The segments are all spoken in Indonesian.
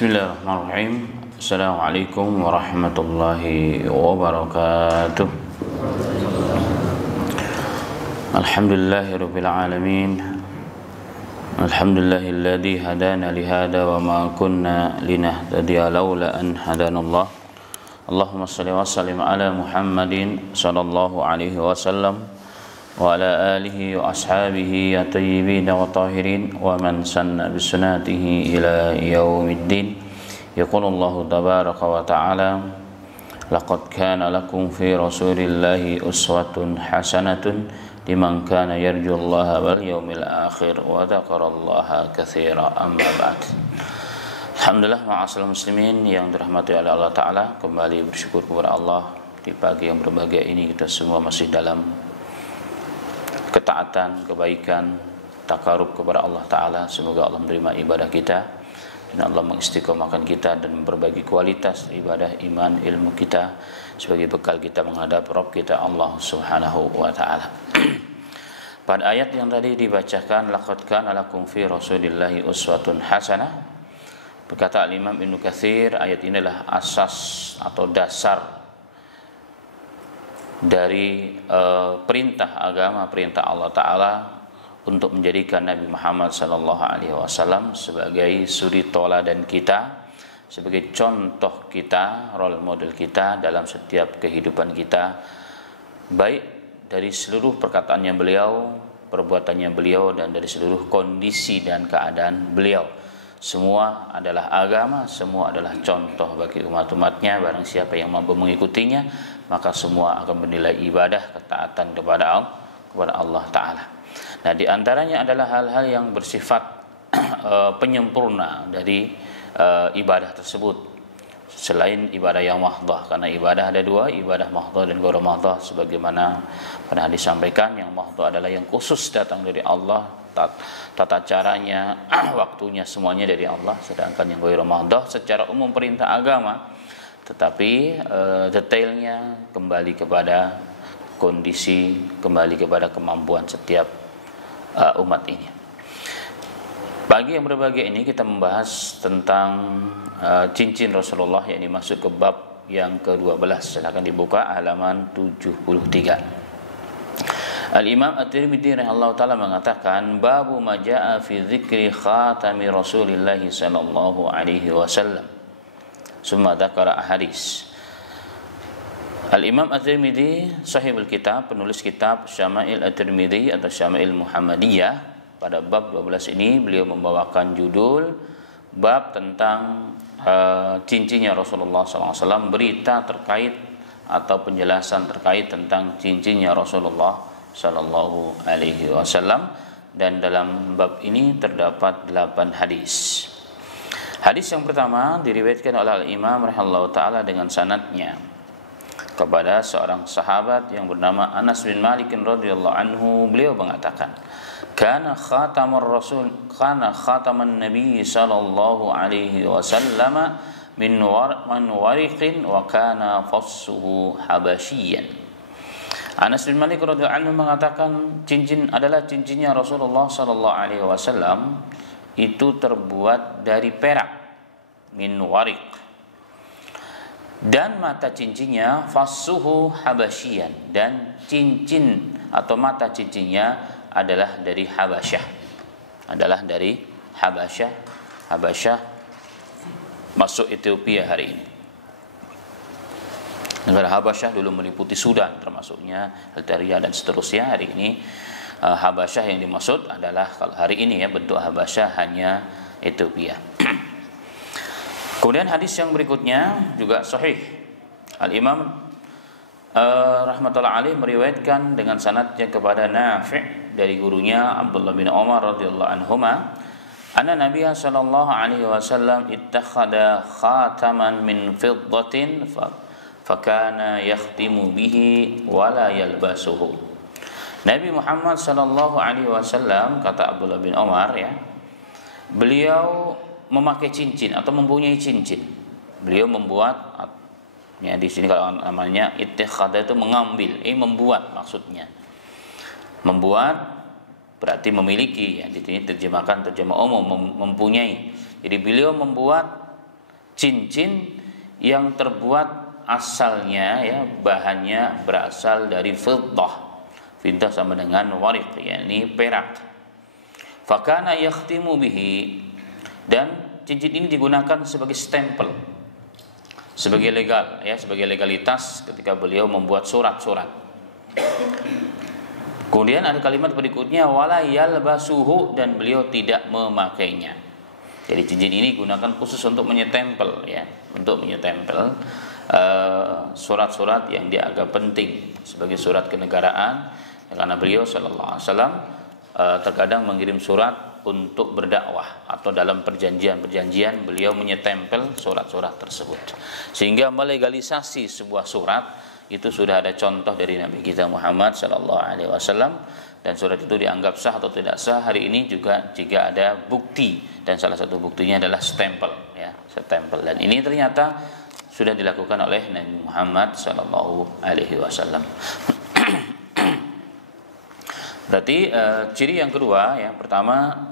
Bismillahirrahmanirrahim. Assalamualaikum warahmatullahi wabarakatuh. Alhamdulillahirabbil alamin. Alhamdulillahilladzi hadana li hada wa ma kunna linahtadiya laula an hadanallah. Allahumma shalli wa sallim ala Muhammadin sallallahu alaihi wasallam wa ala alihi wa ashabihi ya tayyibin wa tahirin wa man sanna bi sunnatihi ila yaumiddin. Yaqulullahu tabaraka wa ta'ala, laqad kana lakum fi rasulillahi uswatun hasanatun liman kana yarjullaha wal yawmil akhir wa dzakarallaha katsira. Amma ba'd. Alhamdulillah, ma'asyiral muslimin yang dirahmati oleh Allah Ta'ala, kembali bersyukur kepada Allah di pagi yang berbahagia ini. Kita semua masih dalam ketaatan, kebaikan, takarub kepada Allah Ta'ala. Semoga Allah menerima ibadah kita dan Allah mengistiqomahkan kita dan memperbaiki kualitas ibadah, iman, ilmu kita sebagai bekal kita menghadap Rabb kita Allah Subhanahu wa Ta'ala. Pada ayat yang tadi dibacakan, laqad kana lakum fi rasulillahi uswatun hasanah, berkata Imam Ibnu Katsir, ayat ini adalah asas atau dasar dari perintah agama, perintah Allah Ta'ala untuk menjadikan Nabi Muhammad SAW sebagai suri tauladan kita, sebagai contoh kita, role model kita dalam setiap kehidupan kita, baik dari seluruh perkataannya beliau, perbuatannya beliau, dan dari seluruh kondisi dan keadaan beliau. Semua adalah agama, semua adalah contoh bagi umat-umatnya. Barang siapa yang mampu mengikutinya, maka semua akan bernilai ibadah, ketaatan kepada Allah Ta'ala. Nah, di antaranya adalah hal-hal yang bersifat penyempurna dari ibadah tersebut, selain ibadah yang mahdhah. Karena ibadah ada dua, ibadah mahdhah dan ghairu mahdhah. Sebagaimana pernah disampaikan, yang mahdhah adalah yang khusus datang dari Allah, tata caranya, waktunya, semuanya dari Allah. Sedangkan yang ghairu mahdhah secara umum perintah agama, tetapi detailnya kembali kepada kondisi, kembali kepada kemampuan setiap umat ini. Pagi yang berbahagia ini kita membahas tentang cincin Rasulullah, yang dimasuk ke bab yang ke-12. Silakan dibuka halaman 73. Al-Imam At-Tirmidzi rahimahullah ta'ala mengatakan, babu ma jaa fi dzikri khatami Rasulillah sallallahu alaihi wasallam. Summa dzakara ahadits. Al-Imam At-Tirmidzi, sahibul kitab, penulis kitab Syama'il At-Tirmidzi atau Syama'il Muhammadiyah, pada bab 12 ini beliau membawakan judul bab tentang cincinnya Rasulullah SAW, berita terkait atau penjelasan terkait tentang cincinnya Rasulullah Sallallahu Alaihi Wasallam. Dan dalam bab ini terdapat 8 hadis. Hadis yang pertama diriwayatkan oleh Al-Imam rahimahullah ta'ala dengan sanadnya kepada seorang sahabat yang bernama Anas bin Malik radhiyallahu anhu. Beliau mengatakan, kana khataman nabi sallallahu alaihi wasallam min wariqin wa kana fassuhu habasyian. Anas bin Malik radhiyallahu anhu mengatakan, cincin adalah cincinnya Rasulullah sallallahu alaihi wasallam itu terbuat dari perak, min wariq, dan mata cincinnya fassuhu habasyian, dan cincin atau mata cincinnya adalah dari Habasyah, Habasyah masuk Ethiopia hari ini. Negara Habasyah dulu meliputi Sudan, termasuknya Algeria dan seterusnya. Hari ini Habasyah yang dimaksud adalah, kalau hari ini ya, bentuk Habasyah hanya Ethiopia. Kemudian hadis yang berikutnya juga sahih. Al-Imam rahmatullah alaih meriwayatkan dengan sanadnya kepada Nafi' dari gurunya Abdullah bin Umar radhiyallahu anhuma, anna Nabiya sallallahu alaihi wasallam ittakhadha khataman min fiddatin fakana yakhtimu bihi wa la yalbasuhu. Nabi Muhammad sallallahu alaihi wasallam, kata Abdullah bin Umar ya, beliau memakai cincin atau mempunyai cincin. Beliau membuat, ya di sini kalau namanya ittikhadha itu mengambil, membuat maksudnya. Membuat berarti memiliki, ya di sini terjemah umum, mempunyai. Jadi beliau membuat cincin yang terbuat asalnya ya bahannya berasal dari fiddah. Fiddah sama dengan wariq, yakni perak. Fakana yakhtimu bihi, dan cincin ini digunakan sebagai stempel, sebagai legal ya, sebagai legalitas ketika beliau membuat surat-surat. Kemudian ada kalimat berikutnya wala yalbasuhu, dan beliau tidak memakainya. Jadi cincin ini digunakan khusus untuk menyetempel ya, untuk menyetempel surat-surat yang dianggap penting sebagai surat kenegaraan, karena beliau sallallahu alaihi wasallam terkadang mengirim surat untuk berdakwah atau dalam perjanjian-perjanjian beliau menyetempel surat-surat tersebut, sehingga melegalisasi sebuah surat itu sudah ada contoh dari Nabi kita Muhammad sallallahu alaihi wasallam, dan surat itu dianggap sah atau tidak sah hari ini juga jika ada bukti, dan salah satu buktinya adalah stempel ya, stempel, dan ini ternyata sudah dilakukan oleh Nabi Muhammad sallallahu alaihi wasallam. Berarti ciri yang kedua ya, pertama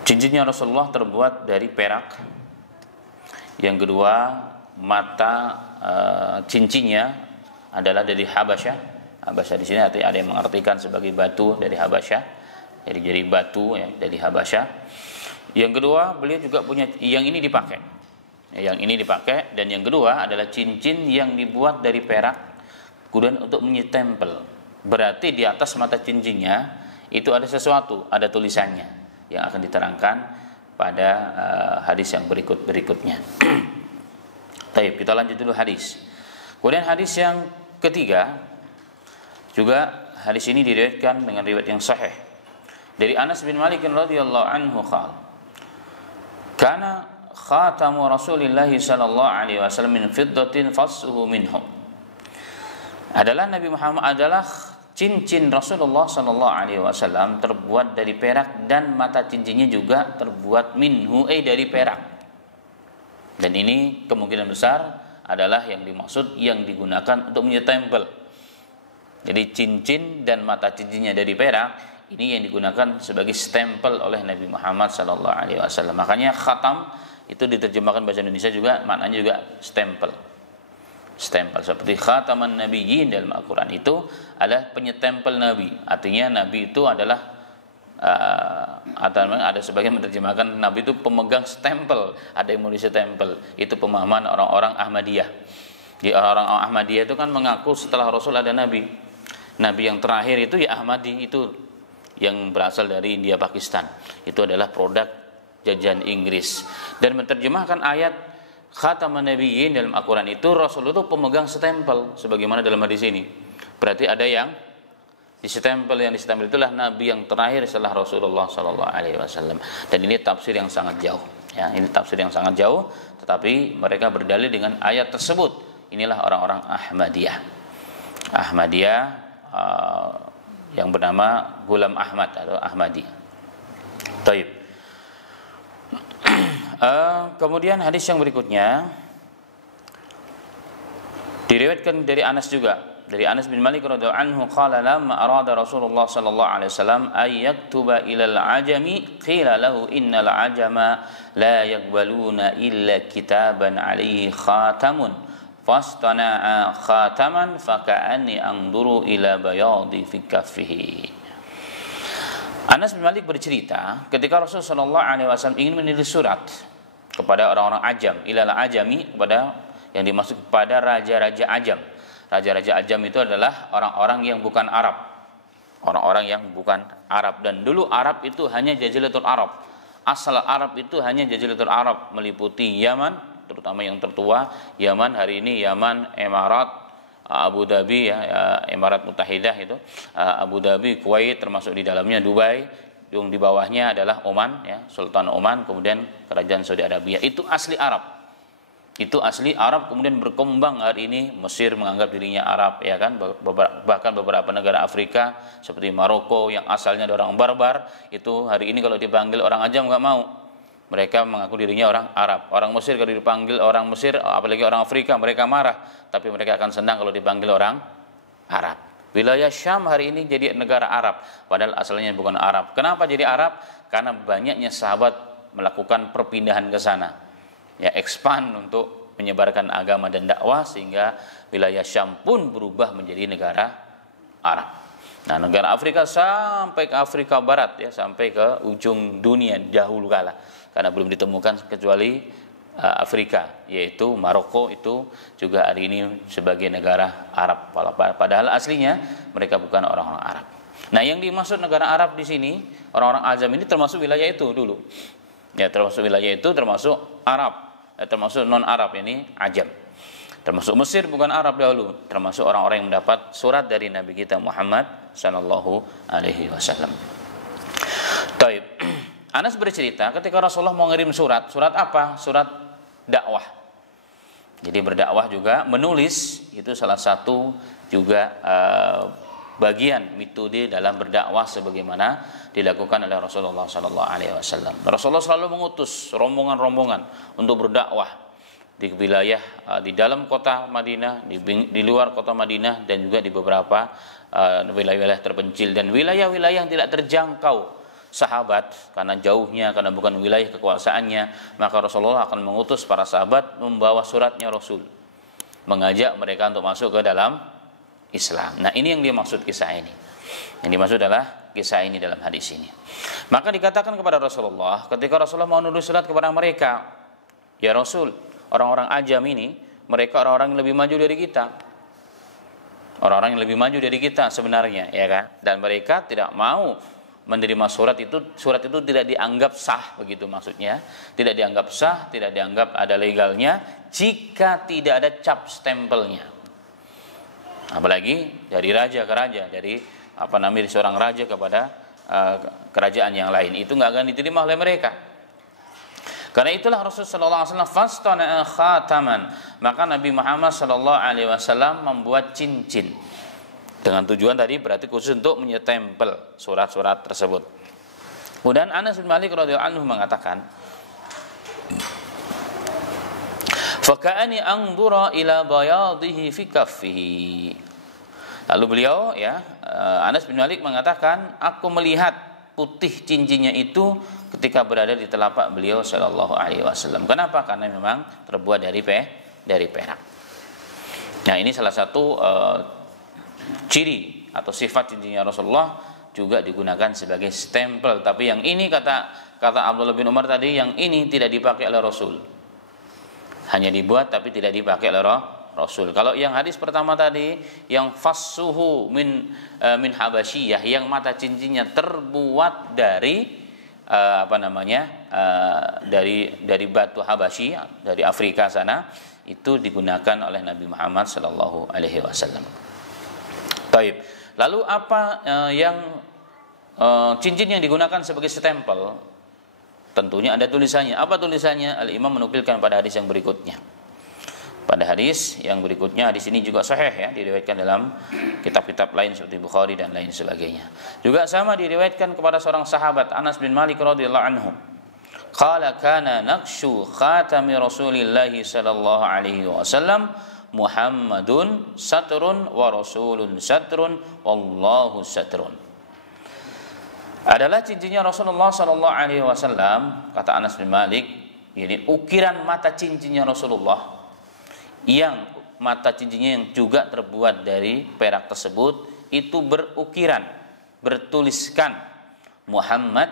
cincinnya Rasulullah terbuat dari perak. Yang kedua, mata cincinnya adalah dari Habasyah. Habasyah di sini ada yang mengartikan sebagai batu dari Habasyah. Jadi batu ya dari Habasyah. Yang kedua, beliau juga punya yang ini dipakai. Yang ini dipakai, dan yang kedua adalah cincin yang dibuat dari perak kemudian untuk menyetempel. Berarti di atas mata cincinnya itu ada sesuatu, ada tulisannya yang akan diterangkan pada hadis yang berikutnya. Baik, kita lanjut dulu hadis. Kemudian hadis yang ketiga, juga hadis ini diriwayatkan dengan riwayat yang sahih dari Anas bin Malik radhiyallahu anhu qala, kana khatamu Rasulillah sallallahu alaihi wasallam min fiddatin fassuhu minhu. Adalah Nabi Muhammad adalah cincin Rasulullah sallallahu alaihi wasallam terbuat dari perak, dan mata cincinnya juga terbuat minhu dari perak. Dan ini kemungkinan besar adalah yang dimaksud yang digunakan untuk menyetempel. Jadi cincin dan mata cincinnya dari perak ini yang digunakan sebagai stempel oleh Nabi Muhammad sallallahu alaihi wasallam. Makanya khatam itu diterjemahkan bahasa Indonesia juga maknanya juga stempel. Stempel seperti khataman nabiyyin dalam Al-Quran itu adalah penyetempel Nabi. Artinya Nabi itu adalah ada sebagian menerjemahkan Nabi itu pemegang stempel, ada yang menulis stempel. Itu pemahaman orang-orang Ahmadiyah. Di orang-orang Ahmadiyah itu kan mengaku setelah Rasul ada Nabi. Nabi yang terakhir itu ya Ahmadi, itu yang berasal dari India Pakistan. Itu adalah produk jajahan Inggris. Dan menerjemahkan ayat khataman nabiyyin dalam Al-Quran itu Rasul itu pemegang stempel sebagaimana dalam hadis ini. Berarti ada yang disestempel, yang disestempel itulah Nabi yang terakhir setelah Rasulullah sallallahu alaihi wasallam. Dan ini tafsir yang sangat jauh ya, ini tafsir yang sangat jauh, tetapi mereka berdalil dengan ayat tersebut. Inilah orang-orang Ahmadiyah yang bernama Ghulam Ahmad atau Ahmadi. Taib. Kemudian hadis yang berikutnya diriwayatkan dari Anas juga, dari Anas bin Malik radhiyallahu anhu qala lamma arada Rasulullah sallallahu alaihi wasallam ay yaktuba ilal ajami qila lahu innal ajama la yaqbaluna illa kitaban alaihi khatamun fastana'a khataman faka'anni anzuru ila bayadi fi kaffihi. Anas bin Malik bercerita ketika Rasulullah sallallahu alaihi wasallam ingin menulis surat kepada orang-orang Ajam, ilal ajami, kepada yang dimaksud kepada raja-raja Ajam. Raja-raja Ajam itu adalah orang-orang yang bukan Arab. Orang-orang yang bukan Arab, dan dulu Arab itu hanya Jaziratul Arab. Asal Arab itu hanya Jaziratul Arab, meliputi Yaman, terutama yang tertua, Yaman hari ini Yaman, Emirat, Abu Dhabi ya, Emirat Mutahidah itu, Abu Dhabi, Kuwait, termasuk di dalamnya Dubai. Yang di bawahnya adalah Oman ya, Sultan Oman, kemudian Kerajaan Saudi Arabia. Itu asli Arab. Itu asli Arab, kemudian berkembang hari ini Mesir menganggap dirinya Arab ya kan, bahkan beberapa negara Afrika seperti Maroko yang asalnya ada orang barbar, itu hari ini kalau dipanggil orang Ajam enggak mau. Mereka mengaku dirinya orang Arab. Orang Mesir kalau dipanggil orang Mesir, apalagi orang Afrika, mereka marah, tapi mereka akan senang kalau dipanggil orang Arab. Wilayah Syam hari ini jadi negara Arab, padahal asalnya bukan Arab. Kenapa jadi Arab? Karena banyaknya sahabat melakukan perpindahan ke sana. ya expand untuk menyebarkan agama dan dakwah, sehingga wilayah Syam pun berubah menjadi negara Arab. Nah, negara Afrika sampai ke Afrika Barat, ya, sampai ke ujung dunia dahulu kala, karena belum ditemukan kecuali Afrika, yaitu Maroko, itu juga hari ini sebagai negara Arab. Padahal aslinya mereka bukan orang-orang Arab. Nah, yang dimaksud negara Arab di sini, orang-orang Ajam ini termasuk wilayah itu dulu. Ya, termasuk wilayah itu termasuk Arab, termasuk non Arab, ini Ajam. Termasuk Mesir bukan Arab dahulu, termasuk orang-orang yang mendapat surat dari Nabi kita Muhammad sallallahu alaihi wasallam. Taib. Anas bercerita ketika Rasulullah mau ngirim surat apa? Surat dakwah. Jadi berdakwah juga, menulis itu salah satu juga bagian metode dalam berdakwah sebagaimana dilakukan oleh Rasulullah sallallahu alaihi wasallam. Rasulullah selalu mengutus rombongan-rombongan untuk berdakwah di wilayah di dalam kota Madinah, di luar kota Madinah, dan juga di beberapa wilayah-wilayah terpencil dan wilayah-wilayah yang tidak terjangkau sahabat karena jauhnya, karena bukan wilayah kekuasaannya. Maka Rasulullah akan mengutus para sahabat membawa suratnya Rasul, mengajak mereka untuk masuk ke dalam Islam. Nah, ini yang dimaksud kisah ini. Yang dimaksud adalah kisah ini dalam hadis ini. Maka dikatakan kepada Rasulullah ketika Rasulullah mau nulis surat kepada mereka, ya Rasul, orang-orang Ajam ini, mereka orang-orang yang lebih maju dari kita. Orang-orang yang lebih maju dari kita sebenarnya, ya kan? Dan mereka tidak mau menerima surat itu tidak dianggap sah, begitu maksudnya. Tidak dianggap sah, tidak dianggap ada legalnya jika tidak ada cap stempelnya. Apalagi dari raja ke raja, dari seorang raja kepada kerajaan yang lain, itu nggak akan diterima oleh mereka. Karena itulah Rasulullah SAW fastana khataman, maka Nabi Muhammad SAW membuat cincin dengan tujuan tadi berarti khusus untuk menyetempel surat-surat tersebut. Kemudian Anas bin Malik radhiyallahu anhu mengatakan, "Faka'ani anzura ila bayadihi fi kaffihi." Lalu beliau, ya, Anas bin Malik mengatakan, aku melihat putih cincinnya itu ketika berada di telapak beliau sallallahu alaihi wasallam. Kenapa? Karena memang terbuat dari perak. Nah, ini salah satu ciri atau sifat cincinnya Rasulullah, juga digunakan sebagai stempel. Tapi yang ini kata Abdullah bin Umar tadi, yang ini tidak dipakai oleh Rasul. Hanya dibuat tapi tidak dipakai oleh Rasul. Kalau yang hadis pertama tadi, yang fassuhu min habasyiyah, yang mata cincinnya terbuat dari dari batu Habasyi, dari Afrika sana, itu digunakan oleh Nabi Muhammad sallallahu alaihi wasallam. Taib. Lalu apa cincin yang digunakan sebagai stempel? Tentunya ada tulisannya. Apa tulisannya? Al-Imam menukilkan pada hadis yang berikutnya. Pada hadis yang berikutnya, hadis ini juga sahih, ya, diriwayatkan dalam kitab-kitab lain seperti Bukhari dan lain sebagainya. Juga sama diriwayatkan kepada seorang sahabat, Anas bin Malik radhiyallahu anhu. Qala kana naqshu khatami Rasulillah sallallahu alaihi wasallam Muhammadun satrun wa rasulun satrun wallahu satrun. Adalah cincinnya Rasulullah sallallahu alaihi wasallam, kata Anas bin Malik, ini ukiran mata cincinnya Rasulullah, yang mata cincinnya yang juga terbuat dari perak tersebut itu berukiran, bertuliskan Muhammad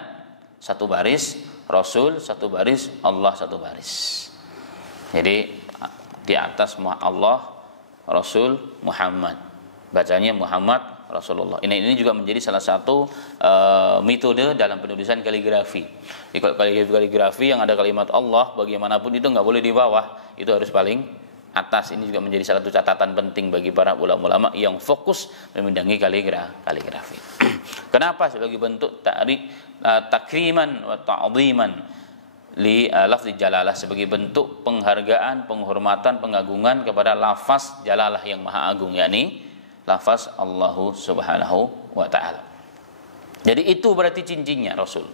satu baris, Rasul satu baris, Allah satu baris. Jadi di atas Allah, Rasul, Muhammad, bacanya Muhammad, Rasulullah. Ini juga menjadi salah satu metode dalam penulisan kaligrafi. Di kaligrafi yang ada kalimat Allah, bagaimanapun itu nggak boleh di bawah, itu harus paling atas. Ini juga menjadi salah satu catatan penting bagi para ulama-ulama yang fokus membidangi kaligrafi. Kenapa? Sebagai bentuk takriman wa ta'dhiman li lafzi jalalah, sebagai bentuk penghargaan, penghormatan, pengagungan kepada lafaz jalalah yang maha agung, yakni lafaz Allahu subhanahu wa ta'ala. Jadi itu berarti cincinnya Rasul.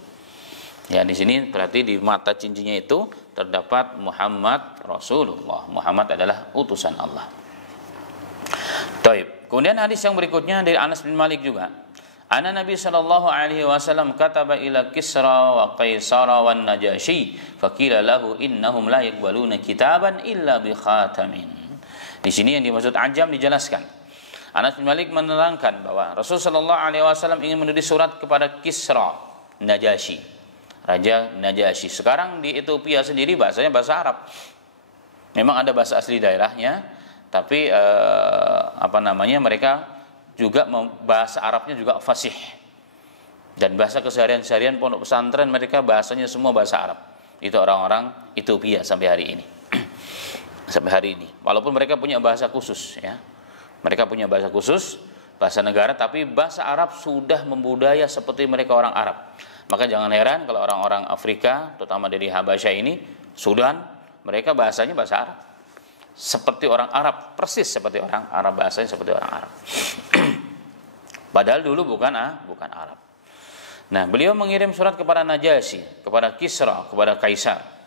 Ya, di sini berarti di mata cincinnya itu terdapat Muhammad Rasulullah. Muhammad adalah utusan Allah. Taib. Kemudian hadis yang berikutnya dari Anas bin Malik juga. Anna Nabi sallallahu alaihi wasallam kataba ila Kisra wa Qaisara wan Najasyi faqila lahu innahum la yaqbaluna kitaban illa bi khatamin. Di sini yang dimaksud ajam dijelaskan. Anas bin Malik menerangkan bahwa Rasul sallallahu alaihi wasallam ingin menulis surat kepada Kisra Najasyi, Raja Najasyi. Sekarang di Ethiopia sendiri bahasanya bahasa Arab. Memang ada bahasa asli daerahnya, tapi mereka juga bahasa Arabnya juga fasih. Dan bahasa keseharian-seharian pondok pesantren mereka bahasanya semua bahasa Arab. Itu orang-orang Ethiopia sampai hari ini. Sampai hari ini. Walaupun mereka punya bahasa khusus ya. Mereka punya bahasa khusus, bahasa negara, tapi bahasa Arab sudah membudaya seperti mereka orang Arab. Maka jangan heran kalau orang-orang Afrika, terutama dari Habasyah ini, Sudan, mereka bahasanya bahasa Arab. Seperti orang Arab, persis seperti orang Arab, bahasanya seperti orang Arab. Padahal dulu bukan Arab. Nah, beliau mengirim surat kepada Najasyi, kepada Kisra, kepada Kaisar.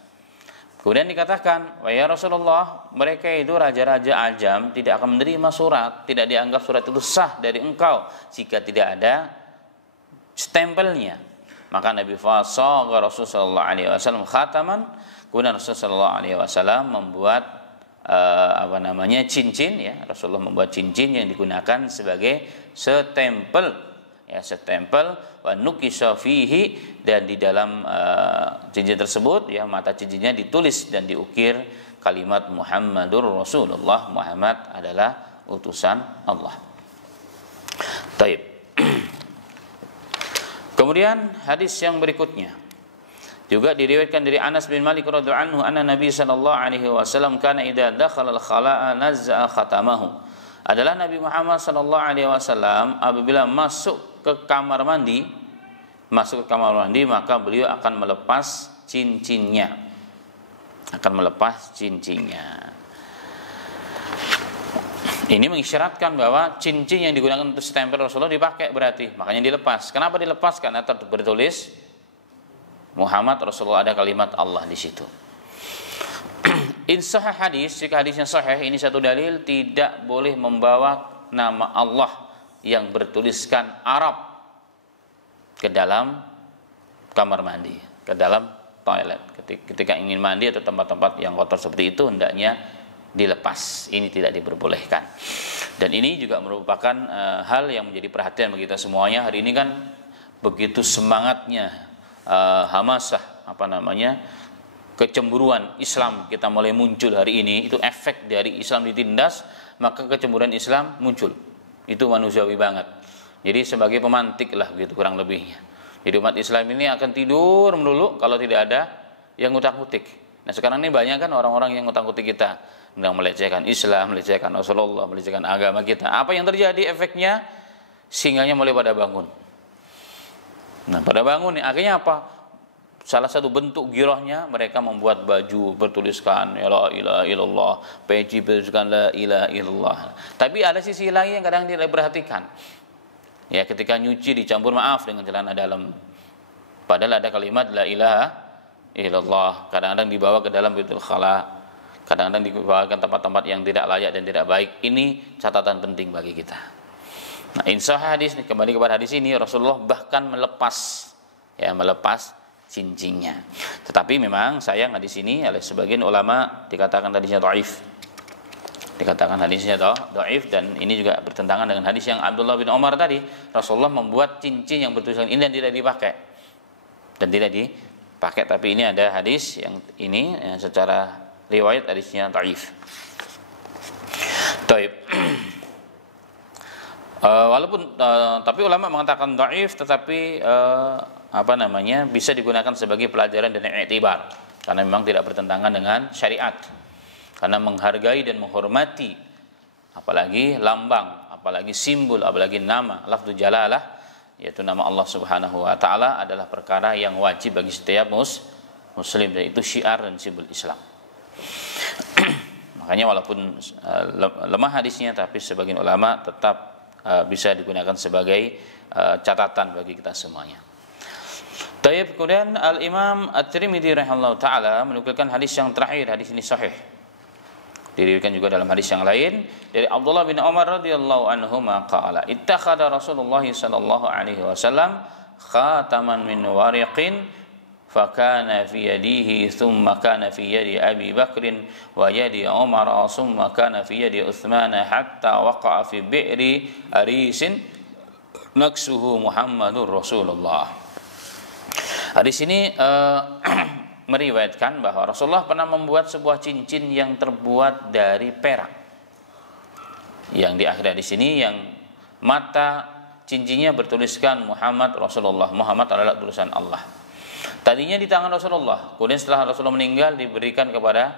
Kemudian dikatakan, "Wahai Rasulullah, mereka itu raja-raja ajam tidak akan menerima surat, tidak dianggap surat itu sah dari engkau jika tidak ada stempelnya." Maka Nabi fasagha Rasulullah sallallahu alaihi wasallam khataman, kemudian Rasulullah sallallahu alaihi wasallam membuat cincin ya. Rasulullah membuat cincin yang digunakan sebagai stempel ya, stempel wa nukisha fihi, dan di dalam cincin tersebut ya, mata cincinnya ditulis dan diukir kalimat Muhammadur Rasulullah, Muhammad adalah utusan Allah. Taib. Kemudian hadis yang berikutnya juga diriwayatkan dari Anas bin Malik radhiyallahu anhu anna Nabi sallallahu alaihi wasallam kana idza dakhala al-khala'a nazza'a khatamahu. Adalah Nabi Muhammad sallallahu alaihi wasallam apabila masuk ke kamar mandi, maka beliau akan melepas cincinnya. Ini mengisyaratkan bahwa cincin yang digunakan untuk stempel Rasulullah dipakai berarti, makanya dilepas. Kenapa dilepas? Karena bertulis Muhammad Rasulullah, ada kalimat Allah di situ. In sahih hadis, jika hadisnya sahih, ini satu dalil tidak boleh membawa nama Allah yang bertuliskan Arab ke dalam kamar mandi, ke dalam toilet. Ketika ingin mandi atau tempat-tempat yang kotor seperti itu, hendaknya dilepas. Ini tidak diperbolehkan. Dan ini juga merupakan hal yang menjadi perhatian bagi kita semuanya. Hari ini kan begitu semangatnya hamasah kecemburuan Islam kita mulai muncul hari ini. Itu efek dari Islam ditindas, maka kecemburuan Islam muncul. Itu manusiawi banget. Jadi sebagai pemantik lah begitu kurang lebihnya. Jadi umat Islam ini akan tidur melulu kalau tidak ada yang ngutak-ngutik. Nah sekarang ini banyak kan orang-orang yang ngutak-ngutik kita, yang melecehkan Islam, melecehkan Rasulullah, melecehkan agama kita. Apa yang terjadi efeknya? Singanya mulai pada bangun. Nah pada bangun nih, akhirnya apa? Salah satu bentuk girohnya mereka membuat baju bertuliskan la ilaha illallah, peci bertuliskan la ilaha illallah. Tapi ada sisi lain yang kadang tidak diperhatikan. Ya, ketika nyuci dicampur maaf dengan celana dalam. Padahal ada kalimat la ilaha illallah. Kadang-kadang dibawa ke dalam baitul khala, kadang-kadang dibawa ke tempat-tempat yang tidak layak dan tidak baik. Ini catatan penting bagi kita. Nah, insya hadis, kembali kepada hadis ini, Rasulullah bahkan melepas cincinnya. Tetapi memang sayang hadis ini oleh sebagian ulama dikatakan hadisnya dhaif. Dan ini juga bertentangan dengan hadis yang Abdullah bin Umar tadi. Rasulullah membuat cincin yang bertuliskan ini dan tidak dipakai. Tapi ini ada hadis yang ini yang secara riwayat hadisnya dhaif. Taib. Tapi ulama mengatakan dhaif, tetapi bisa digunakan sebagai pelajaran dan i'tibar, karena memang tidak bertentangan dengan syariat. Karena menghargai dan menghormati apalagi lambang, apalagi simbol, apalagi nama lafzu jalalah, yaitu nama Allah Subhanahu wa taala, adalah perkara yang wajib bagi setiap muslim, dan itu syiar dan simbol Islam. Makanya walaupun lemah hadisnya, tapi sebagian ulama tetap bisa digunakan sebagai catatan bagi kita semuanya. Taib. Kemudian Al-Imam At-Tirmidzi rahimahullah ta'ala menukilkan hadis yang terakhir. Hadis ini sahih. Diriwayatkan juga dalam hadis yang lain dari Abdullah bin Umar radhiyallahu anhuma qala ittakhadha Rasulullah sallallahu alaihi wasallam khataman min wariqin fakana fi yadihi thumma kana fi yadi Abi Bakrin wa yadi Umar thumma kana fi yadi Utsman hatta waqa'a fi bi'ri arisin naksuhu Muhammadur Rasulullah. Hadis ini meriwayatkan bahwa Rasulullah pernah membuat sebuah cincin yang terbuat dari perak. Yang di akhir hadis ini yang mata cincinnya bertuliskan Muhammad Rasulullah. Muhammad adalah utusan Allah. Tadinya di tangan Rasulullah, kemudian setelah Rasulullah meninggal diberikan kepada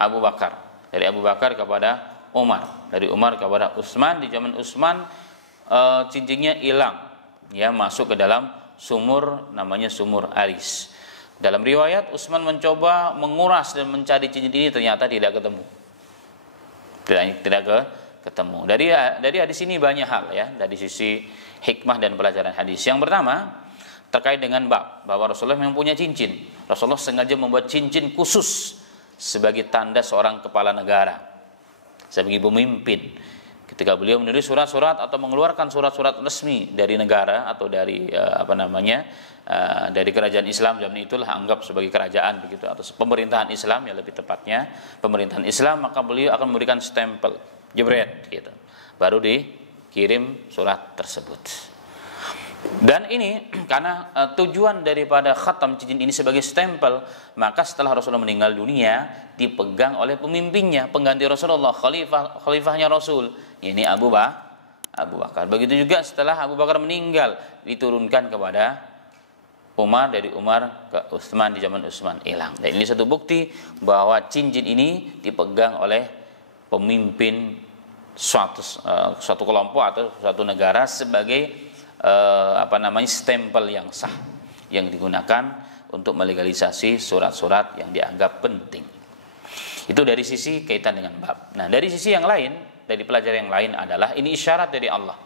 Abu Bakar. Dari Abu Bakar kepada Umar, dari Umar kepada Utsman. Di zaman Utsman cincinnya hilang, ya, masuk ke dalam sumur namanya sumur Aris. Dalam riwayat Utsman mencoba menguras dan mencari cincin ini, ternyata tidak ketemu. Tidak ketemu. Dari hadis ini banyak hal, ya, dari sisi hikmah dan pelajaran hadis. Yang pertama terkait dengan bahwa Rasulullah memang punya cincin. Rasulullah sengaja membuat cincin khusus sebagai tanda seorang kepala negara, sebagai pemimpin. Ketika beliau menulis surat-surat atau mengeluarkan surat-surat resmi dari negara atau dari dari kerajaan Islam zaman itulah, anggap sebagai kerajaan begitu, atau pemerintahan Islam ya lebih tepatnya, pemerintahan Islam, maka beliau akan memberikan stempel, jebret gitu. Baru dikirim surat tersebut. Dan ini karena tujuan daripada khatam cincin ini sebagai stempel, maka setelah Rasulullah meninggal dunia dipegang oleh pemimpinnya, pengganti Rasulullah, khalifahnya Rasul, ini Abu Bakar. Begitu juga setelah Abu Bakar meninggal diturunkan kepada Umar, dari Umar ke Utsman, di zaman Utsman hilang. Dan ini satu bukti bahwa cincin ini dipegang oleh pemimpin suatu kelompok atau suatu negara sebagai stempel yang sah yang digunakan untuk melegalisasi surat-surat yang dianggap penting. Itu dari sisi kaitan dengan bab. Nah, dari sisi yang lain, dari pelajaran yang lain adalah ini isyarat dari Allah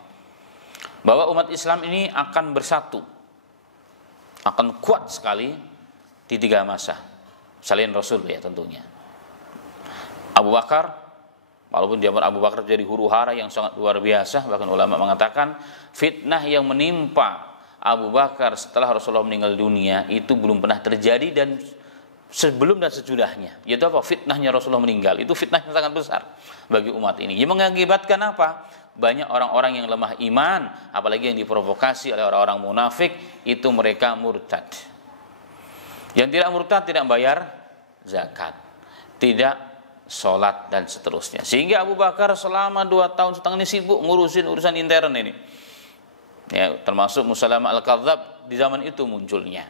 bahwa umat Islam ini akan bersatu, akan kuat sekali di 3 masa selain Rasul, ya tentunya. Abu Bakar, walaupun zaman Abu Bakar jadi huru hara yang sangat luar biasa, bahkan ulama mengatakan fitnah yang menimpa Abu Bakar setelah Rasulullah meninggal dunia itu belum pernah terjadi, dan sebelum dan sesudahnya, yaitu apa? Fitnahnya Rasulullah meninggal. Itu fitnah yang sangat besar bagi umat ini. Yang mengakibatkan apa? Banyak orang-orang yang lemah iman, apalagi yang diprovokasi oleh orang-orang munafik, itu mereka murtad. Yang tidak murtad tidak bayar zakat, tidak sholat dan seterusnya. Sehingga Abu Bakar selama 2 tahun setengah ini sibuk ngurusin urusan intern ini, ya, termasuk Musalamah Al-Kadzab di zaman itu munculnya.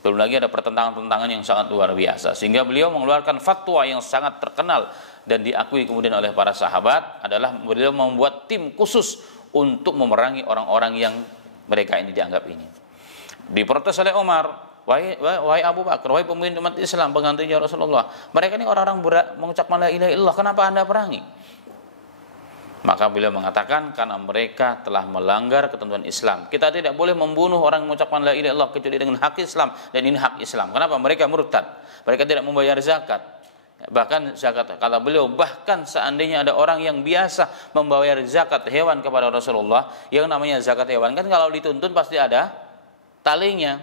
Belum lagi ada pertentangan-pertentangan yang sangat luar biasa, sehingga beliau mengeluarkan fatwa yang sangat terkenal dan diakui kemudian oleh para sahabat, adalah beliau membuat tim khusus untuk memerangi orang-orang yang mereka ini dianggap ini. Diprotes oleh Umar, wahai Abu Bakar, wahai pemimpin umat Islam, penggantinya Rasulullah, mereka ini orang-orang mengucapkan la ilaha illallah, kenapa Anda perangi? Maka beliau mengatakan, karena mereka telah melanggar ketentuan Islam. Kita tidak boleh membunuh orang yang mengucapkan la ilaha illallah kecuali dengan hak Islam, dan ini hak Islam. Kenapa? Mereka murtad, mereka tidak membayar zakat. Bahkan zakat, kata beliau, bahkan seandainya ada orang yang biasa membayar zakat hewan kepada Rasulullah, yang namanya zakat hewan kan kalau dituntun pasti ada talinya.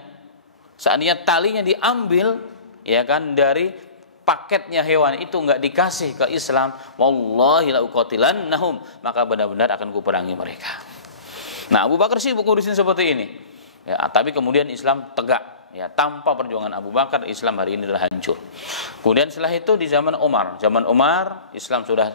Seandainya talinya diambil, ya kan, dari paketnya hewan itu nggak dikasih ke Islam, wallahi la uqatilannahum, maka benar-benar akan kuperangi mereka. Nah, Abu Bakar sibuk ngurusin seperti ini, ya, tapi kemudian Islam tegak, ya, tanpa perjuangan Abu Bakar Islam hari ini telah hancur. Kemudian setelah itu di zaman Umar Islam sudah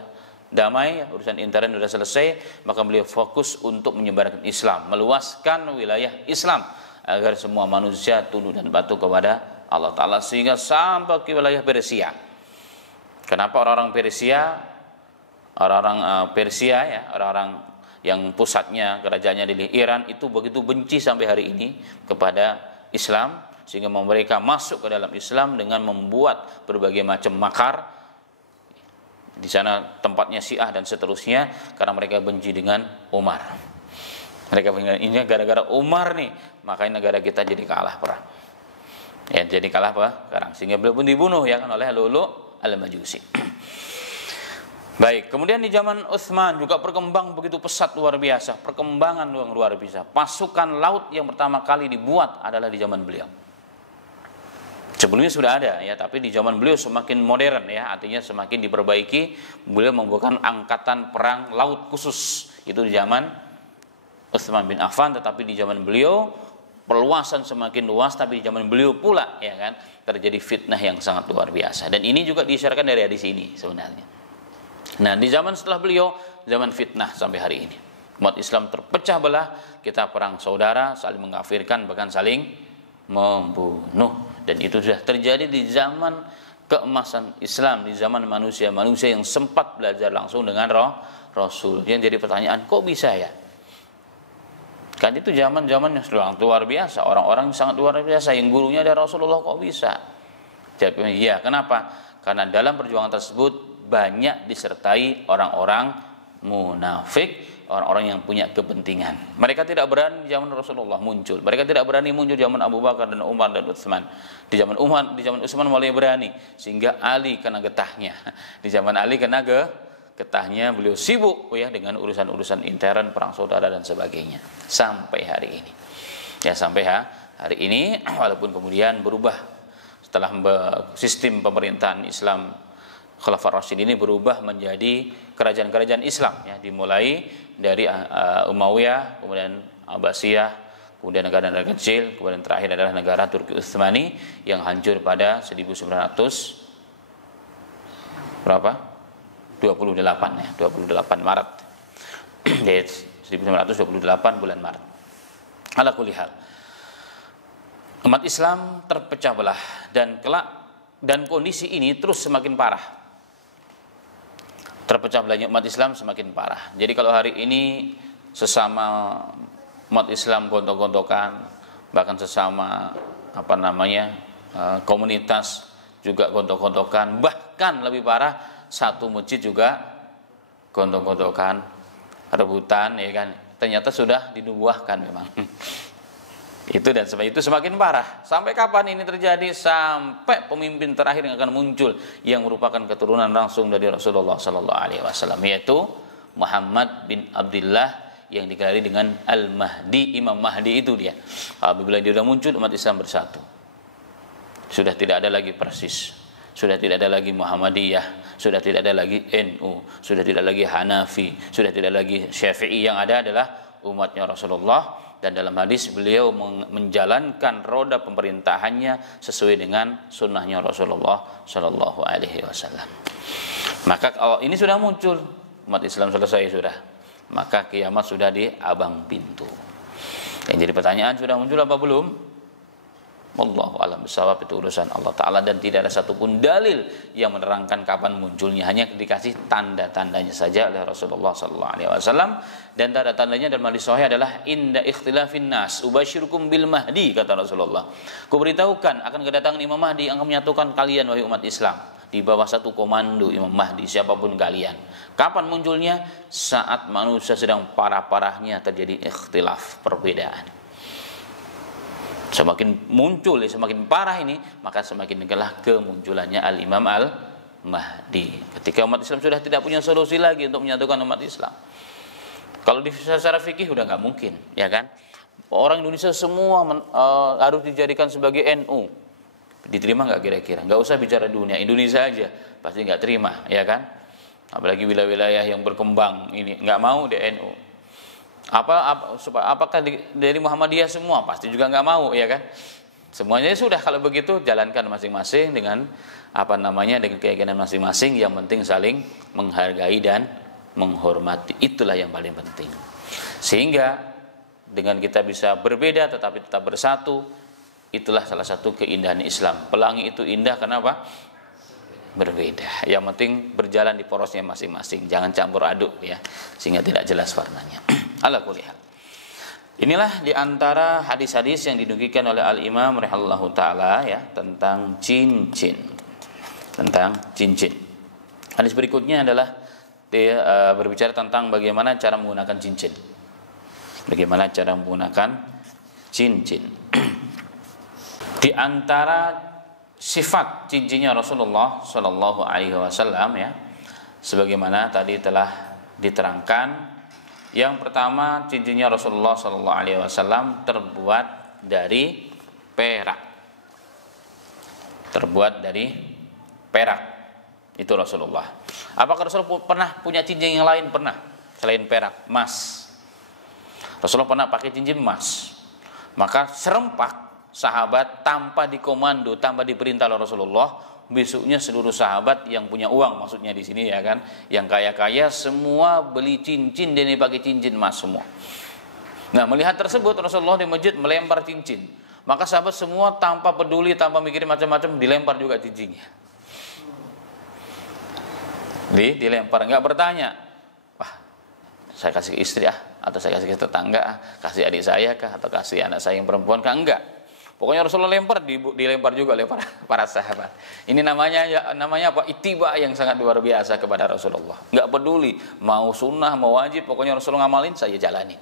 damai, urusan intern sudah selesai, maka beliau fokus untuk menyebarkan Islam, meluaskan wilayah Islam agar semua manusia tunduk dan patuh kepada Allah Ta'ala, sehingga sampai ke wilayah Persia. Kenapa orang-orang Persia, orang-orang yang pusatnya kerajaannya di Iran itu begitu benci sampai hari ini kepada Islam, sehingga mereka masuk ke dalam Islam dengan membuat berbagai macam makar. Di sana tempatnya Syiah dan seterusnya, karena mereka benci dengan Umar. Mereka bilang, ini gara-gara Umar nih, makanya negara kita jadi kalah perang. Ya, jadi kalah perang, sehingga beliau pun dibunuh, ya kan, oleh Lu'lu' al-Majusi. Baik, kemudian di zaman Utsman juga berkembang begitu pesat, luar biasa, perkembangan yang luar biasa. Pasukan laut yang pertama kali dibuat adalah di zaman beliau. Sebelumnya sudah ada ya, tapi di zaman beliau semakin modern ya, artinya semakin diperbaiki. Beliau membuat angkatan perang laut khusus itu di zaman Utsman bin Affan, tetapi di zaman beliau perluasan semakin luas, tapi di zaman beliau pula ya kan terjadi fitnah yang sangat luar biasa. Dan ini juga diisyaratkan dari hadis ini sebenarnya. Nah, di zaman setelah beliau, zaman fitnah sampai hari ini. Umat Islam terpecah belah, kita perang saudara, saling mengkafirkan, bahkan saling membunuh. Dan itu sudah terjadi di zaman keemasan Islam, di zaman manusia-manusia yang sempat belajar langsung dengan Rasul. Yang jadi pertanyaan, kok bisa ya? Kan itu zaman-zaman yang sangat luar biasa, orang-orang sangat luar biasa, yang gurunya ada Rasulullah, kok bisa? Jawabnya, iya, kenapa? Karena dalam perjuangan tersebut banyak disertai orang-orang munafik, orang-orang yang punya kepentingan. Mereka tidak berani di zaman Rasulullah muncul. Mereka tidak berani muncul di zaman Abu Bakar dan Umar dan Utsman. Di zaman Utsman mulai berani, sehingga Ali kena getahnya. Di zaman Ali kena getahnya, beliau sibuk ya dengan urusan-urusan intern, perang saudara dan sebagainya. Sampai hari ini. Ya, sampai hari ini, walaupun kemudian berubah setelah sistem pemerintahan Islam Khulafaur Rasyidin ini berubah menjadi kerajaan-kerajaan Islam ya, dimulai dari Umayyah, kemudian Abbasiyah, kemudian negara-negara kecil, kemudian terakhir adalah negara Turki Utsmani yang hancur pada 1900 berapa? 28 ya, 28 Maret. 1928 bulan Maret. Ala kulli hal. Umat Islam terpecah belah dan kondisi ini terus semakin parah. Terpecah belahnya umat Islam semakin parah. Jadi kalau hari ini sesama umat Islam gontok-gontokan, bahkan sesama komunitas juga gontok-gontokan, bahkan lebih parah satu masjid juga gontok-gontokan, rebutan ya kan. Ternyata sudah dinubuahkan memang. Itu dan sebab itu semakin parah. Sampai kapan ini terjadi? Sampai pemimpin terakhir yang akan muncul yang merupakan keturunan langsung dari Rasulullah sallallahu alaihi wasallam, yaitu Muhammad bin Abdullah yang digelari dengan Al-Mahdi. Imam Mahdi itu dia. Apabila dia sudah muncul, umat Islam bersatu. Sudah tidak ada lagi Persis, sudah tidak ada lagi Muhammadiyah, sudah tidak ada lagi NU, sudah tidak lagi Hanafi, sudah tidak lagi Syafi'i. Yang ada adalah umatnya Rasulullah. Dan dalam hadis beliau menjalankan roda pemerintahannya sesuai dengan sunnahnya Rasulullah Shallallahu Alaihi Wasallam. Maka kalau ini sudah muncul, umat Islam selesai sudah, maka kiamat sudah di abang pintu. Yang jadi pertanyaan, sudah muncul apa belum? Wallahu a'lam bishawab, itu urusan Allah Ta'ala, dan tidak ada satupun dalil yang menerangkan kapan munculnya. Hanya dikasih tanda-tandanya saja oleh Rasulullah SAW. Dan tanda-tandanya dalam hadis sahih adalah inda ikhtilafin nas ubasyirukum bil mahdi, kata Rasulullah. Kuberitahukan akan kedatangan Imam Mahdi yang akan menyatukan kalian wahai umat Islam di bawah satu komando Imam Mahdi, siapapun kalian. Kapan munculnya? Saat manusia sedang parah-parahnya terjadi ikhtilaf, perbedaan. Semakin muncul, semakin parah ini, maka semakin dekat kemunculannya Al-Imam Al-Mahdi. Ketika umat Islam sudah tidak punya solusi lagi untuk menyatukan umat Islam. Kalau secara fikih udah nggak mungkin, ya kan? Orang Indonesia semua harus dijadikan sebagai NU. Diterima nggak kira-kira? Nggak usah bicara dunia, Indonesia aja pasti nggak terima, ya kan? Apalagi wilayah-wilayah yang berkembang ini nggak mau di NU. Apakah dari Muhammadiyah semua? Pasti juga nggak mau, ya kan? Semuanya sudah, kalau begitu jalankan masing-masing dengan dengan keyakinan masing-masing. Yang penting saling menghargai dan menghormati, itulah yang paling penting. Sehingga dengan kita bisa berbeda tetapi tetap bersatu, itulah salah satu keindahan Islam. Pelangi itu indah kenapa? Berbeda. Yang penting berjalan di porosnya masing-masing, jangan campur aduk ya, sehingga tidak jelas warnanya. Ala kulli hal. Inilah diantara hadis-hadis yang dinukilkan oleh Al-Imam rahimahullahu taala ya tentang cincin. Hadis berikutnya adalah berbicara tentang bagaimana cara menggunakan cincin. Bagaimana cara menggunakan cincin. Di antara sifat cincinnya Rasulullah Shallallahu Alaihi Wasallam ya, sebagaimana tadi telah diterangkan. Yang pertama, cincinnya Rasulullah SAW terbuat dari perak. Terbuat dari perak. Itu Rasulullah. Apakah Rasulullah pernah punya cincin yang lain? Pernah. Selain perak, emas. Rasulullah pernah pakai cincin emas. Maka serempak sahabat tanpa dikomando, tanpa diperintah oleh Rasulullah, besoknya seluruh sahabat yang punya uang, maksudnya di sini ya kan, yang kaya-kaya semua beli cincin dan dipakai cincin emas semua. Nah, melihat tersebut Rasulullah di masjid melempar cincin. Maka sahabat semua tanpa peduli, tanpa mikirin macam-macam dilempar juga cincinnya. Dilempar, enggak bertanya, wah, saya kasih ke istri atau saya kasih ke tetangga kasih adik saya kah, atau kasih anak saya yang perempuan kah? Enggak. Pokoknya Rasulullah dilempar juga oleh para sahabat. Ini namanya apa? Ittiba yang sangat luar biasa kepada Rasulullah. Enggak peduli mau sunnah mau wajib, pokoknya Rasulullah ngamalin, saya jalani.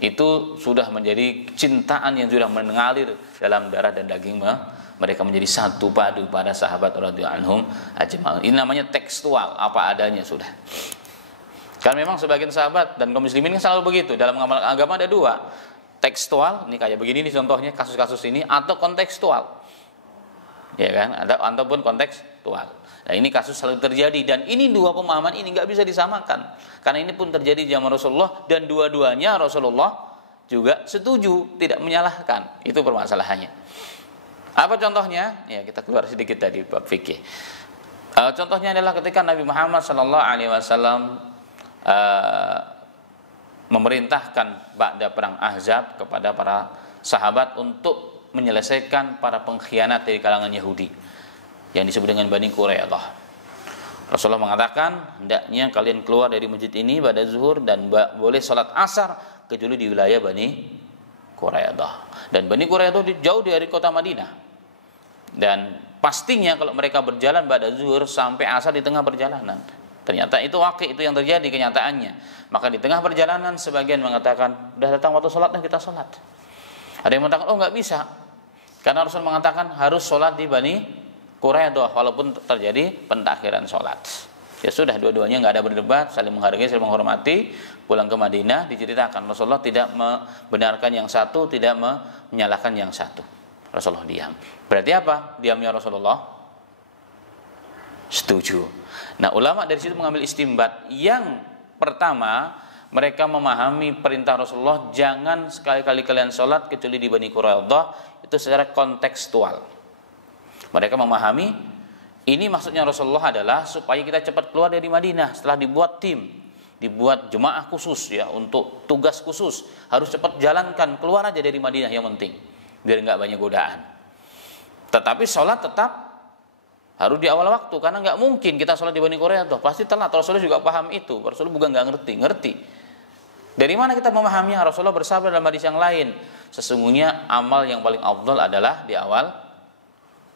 Itu sudah menjadi cintaan yang sudah mengalir dalam darah dan daging mereka, menjadi satu padu pada sahabat radhiyallahu anhum ajma'in. Ini namanya tekstual, apa adanya sudah. Kan memang sebagian sahabat dan kaum muslimin selalu begitu. Dalam mengamalkan agama ada dua, tekstual, ini kayak begini nih contohnya kasus-kasus ini, atau kontekstual, ya kan? Ataupun kontekstual. Nah, ini kasus selalu terjadi, dan ini dua pemahaman ini nggak bisa disamakan, karena ini pun terjadi di zaman Rasulullah, dan dua-duanya Rasulullah juga setuju, tidak menyalahkan. Itu permasalahannya. Apa contohnya? Ya, kita keluar sedikit dari bab fikih. Contohnya adalah ketika Nabi Muhammad SAW memerintahkan ba'da perang Ahzab kepada para sahabat untuk menyelesaikan para pengkhianat dari kalangan Yahudi yang disebut dengan Bani Quraidah. Rasulullah mengatakan, hendaknya kalian keluar dari masjid ini pada zuhur dan boleh sholat asar kecuali di wilayah Bani Quraidah. Dan Bani Quraidah jauh dari kota Madinah. Dan pastinya kalau mereka berjalan pada zuhur sampai asar di tengah perjalanan. Ternyata itu itu yang terjadi kenyataannya. Maka di tengah perjalanan sebagian mengatakan, udah datang waktu sholat dan kita sholat. Ada yang mengatakan, oh nggak bisa, karena Rasul mengatakan harus sholat di Bani Quraidah walaupun terjadi pentakhiran sholat. Ya sudah, dua-duanya nggak ada berdebat, saling menghargai, saling menghormati. Pulang ke Madinah diceritakan Rasulullah tidak membenarkan yang satu, tidak menyalahkan yang satu. Rasulullah diam. Berarti apa diamnya Rasulullah? Setuju. Nah, ulama dari situ mengambil istimbat. Yang pertama, mereka memahami perintah Rasulullah, jangan sekali-kali kalian sholat kecuali di Bani Quraidah, itu secara kontekstual. Mereka memahami ini maksudnya Rasulullah adalah supaya kita cepat keluar dari Madinah. Setelah dibuat tim, dibuat jemaah khusus ya, untuk tugas khusus, harus cepat jalankan, keluar aja dari Madinah yang penting, biar nggak banyak godaan. Tetapi sholat tetap harus di awal waktu, karena nggak mungkin kita sholat di Bani Quraidah, pasti telat. Rasulullah juga paham itu. Rasulullah bukan nggak ngerti. Dari mana kita memahaminya? Rasulullah bersabda dalam hadis yang lain, sesungguhnya amal yang paling afdal adalah di awal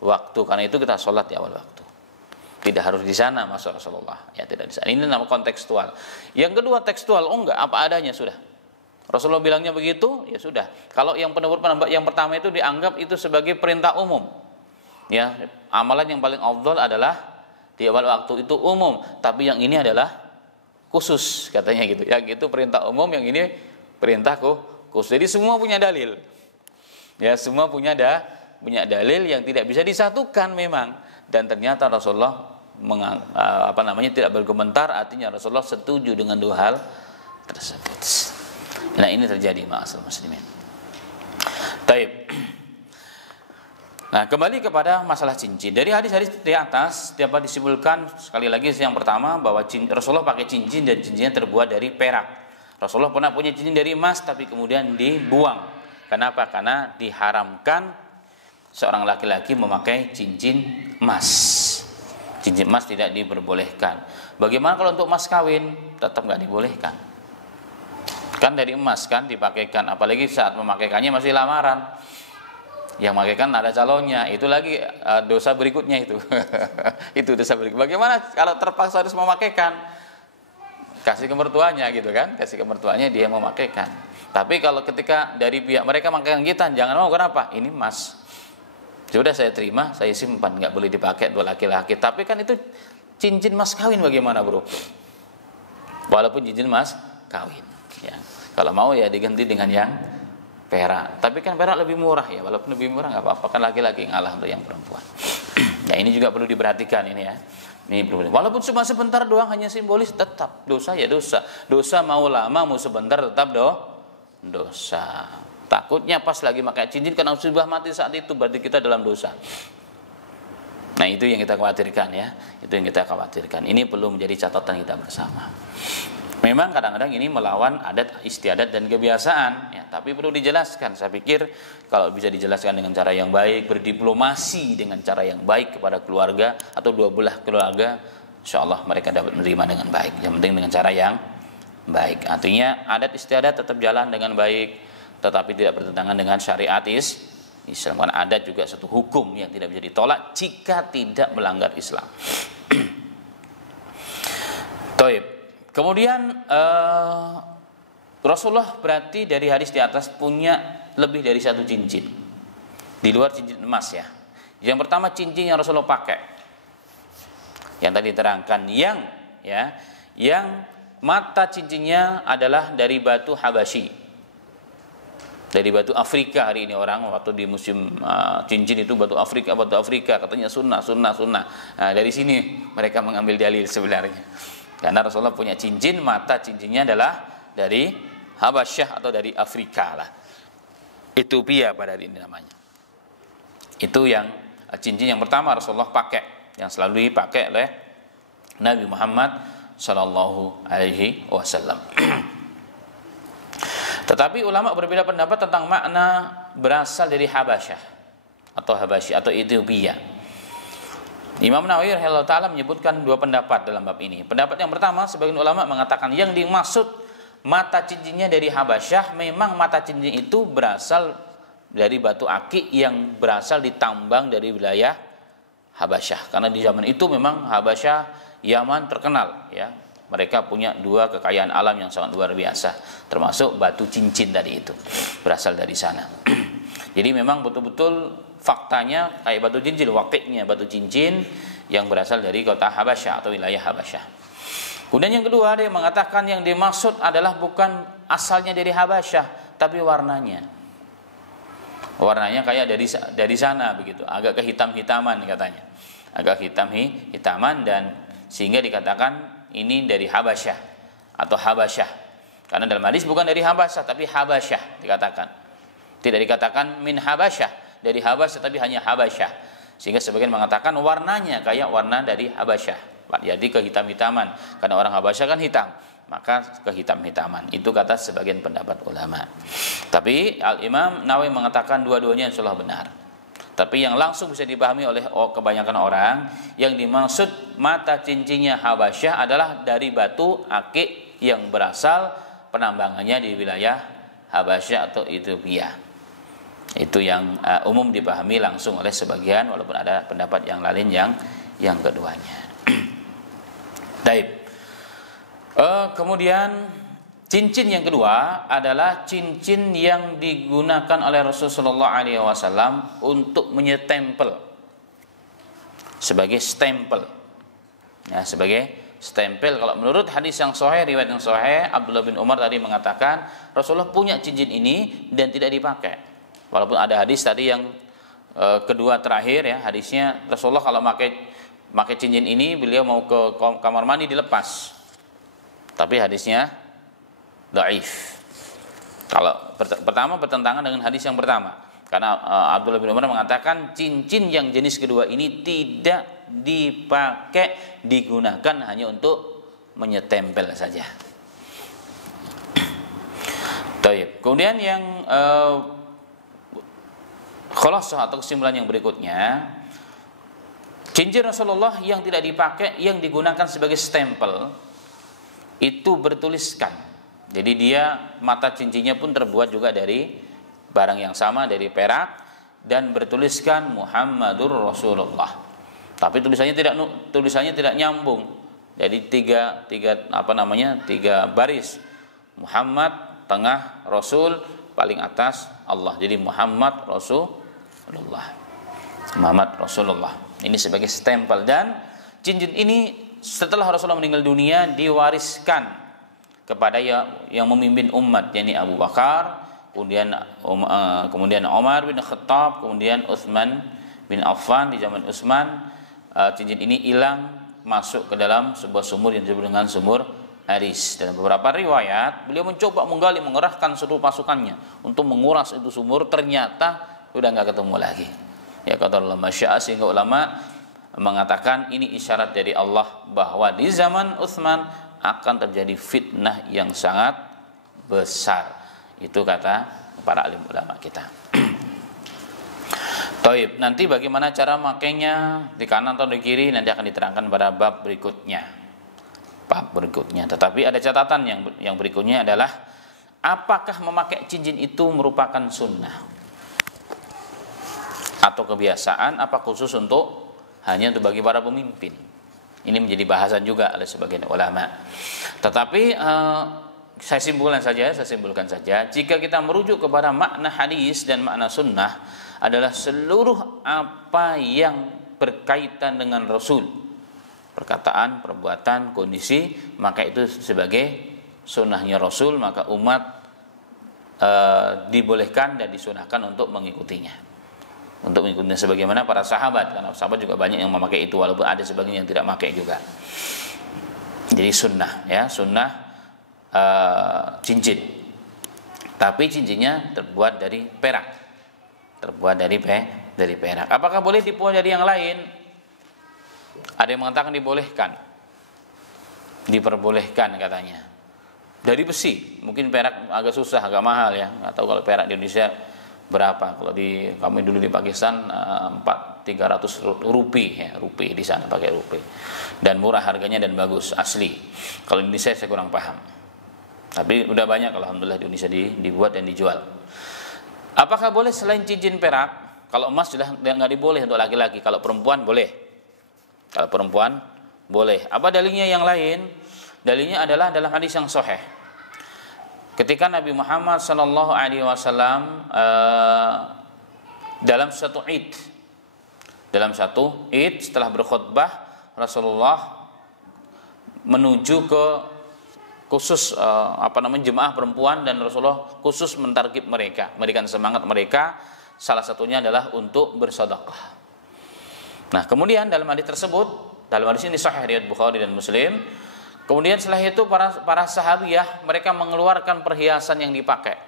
waktu. Karena itu kita sholat di awal waktu. Tidak harus di sana, maksud Rasulullah. Ya, tidak di sana. Ini nama kontekstual. Yang kedua tekstual, oh enggak, apa adanya sudah. Rasulullah bilangnya begitu, ya sudah. Kalau yang pendapat yang pertama itu dianggap itu sebagai perintah umum. Ya, amalan yang paling afdal adalah di awal waktu, itu umum, tapi yang ini adalah khusus, katanya gitu. Yang itu perintah umum, yang ini perintah khusus. Jadi semua punya dalil. Ya, semua punya dalil yang tidak bisa disatukan memang. Dan ternyata Rasulullah tidak berkomentar, artinya Rasulullah setuju dengan dua hal tersebut. Nah, ini terjadi ma'asal muslimin. Taib. Nah, kembali kepada masalah cincin. Dari hadis-hadis di atas dapat disimpulkan sekali lagi, yang pertama bahwa Rasulullah pakai cincin dan cincinnya terbuat dari perak. Rasulullah pernah punya cincin dari emas tapi kemudian dibuang. Kenapa? Karena diharamkan seorang laki-laki memakai cincin emas. Cincin emas tidak diperbolehkan. Bagaimana kalau untuk emas kawin? Tetap nggak dibolehkan. Kan dari emas kan dipakaikan, apalagi saat memakaikannya masih lamaran. Yang makaikan ada calonnya, itu lagi dosa berikutnya itu. Itu dosa berikutnya. Bagaimana kalau terpaksa harus memakaikan? Kasih ke mertuanya gitu kan, kasih ke mertuanya, dia memakaikan. Tapi kalau ketika dari pihak mereka makaikan kita, jangan mau, kenapa? Ini emas. Sudah saya terima, saya simpan, nggak boleh dipakai dua laki-laki. Tapi kan itu cincin mas kawin bagaimana bro? Walaupun cincin mas kawin, ya. Kalau mau ya diganti dengan yang perak. Tapi kan perak lebih murah ya, walaupun lebih murah nggak apa-apa, kan laki-laki ngalah untuk yang perempuan. Nah ini juga perlu diperhatikan ini ya. Ini belum. Walaupun cuma sebentar doang, hanya simbolis, tetap dosa ya dosa. Dosa mau lama mau sebentar tetap dosa. Takutnya pas lagi pakai cincin karena sudah mati saat itu, berarti kita dalam dosa. Nah itu yang kita khawatirkan ya. Itu yang kita khawatirkan. Ini perlu menjadi catatan kita bersama. Memang kadang-kadang ini melawan adat istiadat dan kebiasaan ya, tapi perlu dijelaskan. Saya pikir kalau bisa dijelaskan dengan cara yang baik, berdiplomasi dengan cara yang baik kepada keluarga atau dua belah keluarga, insyaallah mereka dapat menerima dengan baik. Yang penting dengan cara yang baik. Artinya adat istiadat tetap jalan dengan baik, tetapi tidak bertentangan dengan syariat Islam. Karena adat juga satu hukum yang tidak bisa ditolak jika tidak melanggar Islam. Taib. Kemudian Rasulullah berarti dari hadis di atas punya lebih dari satu cincin di luar cincin emas ya. Yang pertama cincin yang Rasulullah pakai, yang tadi diterangkan, yang mata cincinnya adalah dari batu Habasyi, dari batu Afrika. Hari ini orang waktu di musim cincin itu batu Afrika katanya sunnah. Nah, dari sini mereka mengambil dalil sebenarnya. Karena Rasulullah punya cincin, mata cincinnya adalah dari Habasyah atau dari Afrika lah. Ethiopia pada hari ini namanya. Itu yang cincin yang pertama Rasulullah pakai, yang selalu dipakai oleh Nabi Muhammad sallallahu alaihi wasallam. Tetapi ulama berbeda pendapat tentang makna berasal dari Habasyah atau Habasyi atau Ethiopia. Imam Nawawi rahimahullah ta'ala menyebutkan dua pendapat dalam bab ini. Pendapat yang pertama, sebagian ulama mengatakan yang dimaksud mata cincinnya dari Habasyah, memang mata cincin itu berasal dari batu akik yang berasal ditambang dari wilayah Habasyah. Karena di zaman itu memang Habasyah, Yaman terkenal ya. Mereka punya dua kekayaan alam yang sangat luar biasa, termasuk batu cincin tadi itu berasal dari sana. Jadi memang betul-betul faktanya kayak batu cincin, wakiknya batu cincin yang berasal dari kota Habasyah atau wilayah Habasyah. Kemudian yang kedua, dia mengatakan yang dimaksud adalah bukan asalnya dari Habasyah, tapi warnanya. Warnanya kayak dari sana begitu, agak kehitam-hitaman katanya. Agak hitaman dan sehingga dikatakan ini dari Habasyah atau Habasyah. Karena dalam hadis bukan dari Habasyah tapi Habasyah dikatakan. Tidak dikatakan min Habasyah, dari Habasyah, tapi hanya Habasyah. Sehingga sebagian mengatakan warnanya kayak warna dari Habasyah. Jadi kehitam-hitaman. Karena orang Habasyah kan hitam, maka kehitam-hitaman. Itu kata sebagian pendapat ulama. Tapi Al-Imam Nawawi mengatakan dua-duanya insyaallah benar. Tapi yang langsung bisa dipahami oleh kebanyakan orang, yang dimaksud mata cincinnya Habasyah adalah dari batu akik yang berasal penambangannya di wilayah Habasyah atau Ethiopia. Itu yang umum dipahami langsung oleh sebagian, walaupun ada pendapat yang lain yang keduanya. Baik. Kemudian cincin yang kedua adalah cincin yang digunakan oleh Rasulullah SAW untuk menyetempel sebagai stempel. Ya, sebagai stempel. Kalau menurut hadis yang sahih, riwayat yang sahih, Abdullah bin Umar tadi mengatakan Rasulullah punya cincin ini dan tidak dipakai. Walaupun ada hadis tadi yang kedua terakhir ya, hadisnya Rasulullah kalau pakai cincin ini beliau mau ke kamar mandi dilepas. Tapi hadisnya dhaif. Kalau pertama bertentangan dengan hadis yang pertama. Karena Abdullah bin Umar mengatakan cincin yang jenis kedua ini tidak dipakai, digunakan hanya untuk menyetempel saja. Baik. Kemudian yang khulasah atau kesimpulan yang berikutnya, cincin Rasulullah yang tidak dipakai, yang digunakan sebagai stempel itu bertuliskan. Jadi dia mata cincinnya pun terbuat juga dari barang yang sama, dari perak, dan bertuliskan Muhammadur Rasulullah. Tapi tulisannya tidak nyambung. Jadi tiga baris. Muhammad tengah, Rasul paling atas, Allah. Jadi Muhammad Rasulullah. Muhammad Rasulullah. Ini sebagai stempel, dan cincin ini setelah Rasulullah meninggal dunia diwariskan kepada yang memimpin umat, yakni Abu Bakar, kemudian Umar bin Khattab, kemudian Utsman bin Affan. Di zaman Utsman cincin ini hilang, masuk ke dalam sebuah sumur yang disebut dengan sumur Aris. Dalam beberapa riwayat beliau mencoba menggali, mengerahkan seluruh pasukannya untuk menguras itu sumur, ternyata sudah nggak ketemu lagi. Ya kata ulama Syiah, sehingga ulama mengatakan ini isyarat dari Allah bahwa di zaman Utsman akan terjadi fitnah yang sangat besar. Itu kata para alim ulama kita. Taib, nanti bagaimana cara makainya, di kanan atau di kiri, nanti akan diterangkan pada bab berikutnya. Tetapi ada catatan yang berikutnya adalah apakah memakai cincin itu merupakan sunnah atau kebiasaan, apa khusus hanya untuk bagi para pemimpin. Ini menjadi bahasan juga oleh sebagian ulama. Tetapi saya simpulkan saja, jika kita merujuk kepada makna hadis dan makna sunnah adalah seluruh apa yang berkaitan dengan Rasul, perkataan, perbuatan, kondisi, maka itu sebagai sunnahnya Rasul, maka umat dibolehkan dan disunahkan untuk mengikutinya. Untuk mengikutinya sebagaimana para sahabat, karena sahabat juga banyak yang memakai itu, walaupun ada sebagian yang tidak memakai juga. Jadi sunnah, ya, sunnah cincin. Tapi cincinnya terbuat dari perak. Dari perak. Apakah boleh dibuat dari yang lain? Ada yang mengatakan diperbolehkan katanya. Dari besi, mungkin perak agak susah, agak mahal ya. Nggak tahu kalau perak di Indonesia berapa. Kalau kami dulu di Pakistan 300 rupiah ya, rupiah di sana pakai rupiah. Dan murah harganya dan bagus, asli. Kalau di Indonesia saya kurang paham. Tapi udah banyak alhamdulillah di Indonesia dibuat dan dijual. Apakah boleh selain cincin perak? Kalau emas sudah nggak diboleh untuk laki-laki. Kalau perempuan boleh. Apa dalilnya yang lain? Dalilnya adalah dalam hadis yang sahih. Ketika Nabi Muhammad SAW dalam satu Id setelah berkhutbah, Rasulullah menuju ke khusus jemaah perempuan, dan Rasulullah khusus mentargib mereka, memberikan semangat mereka, salah satunya adalah untuk bersedekah. Nah, kemudian dalam hadis ini sahih riwayat Bukhari dan Muslim. Kemudian setelah itu para sahabiyah mereka mengeluarkan perhiasan yang dipakai,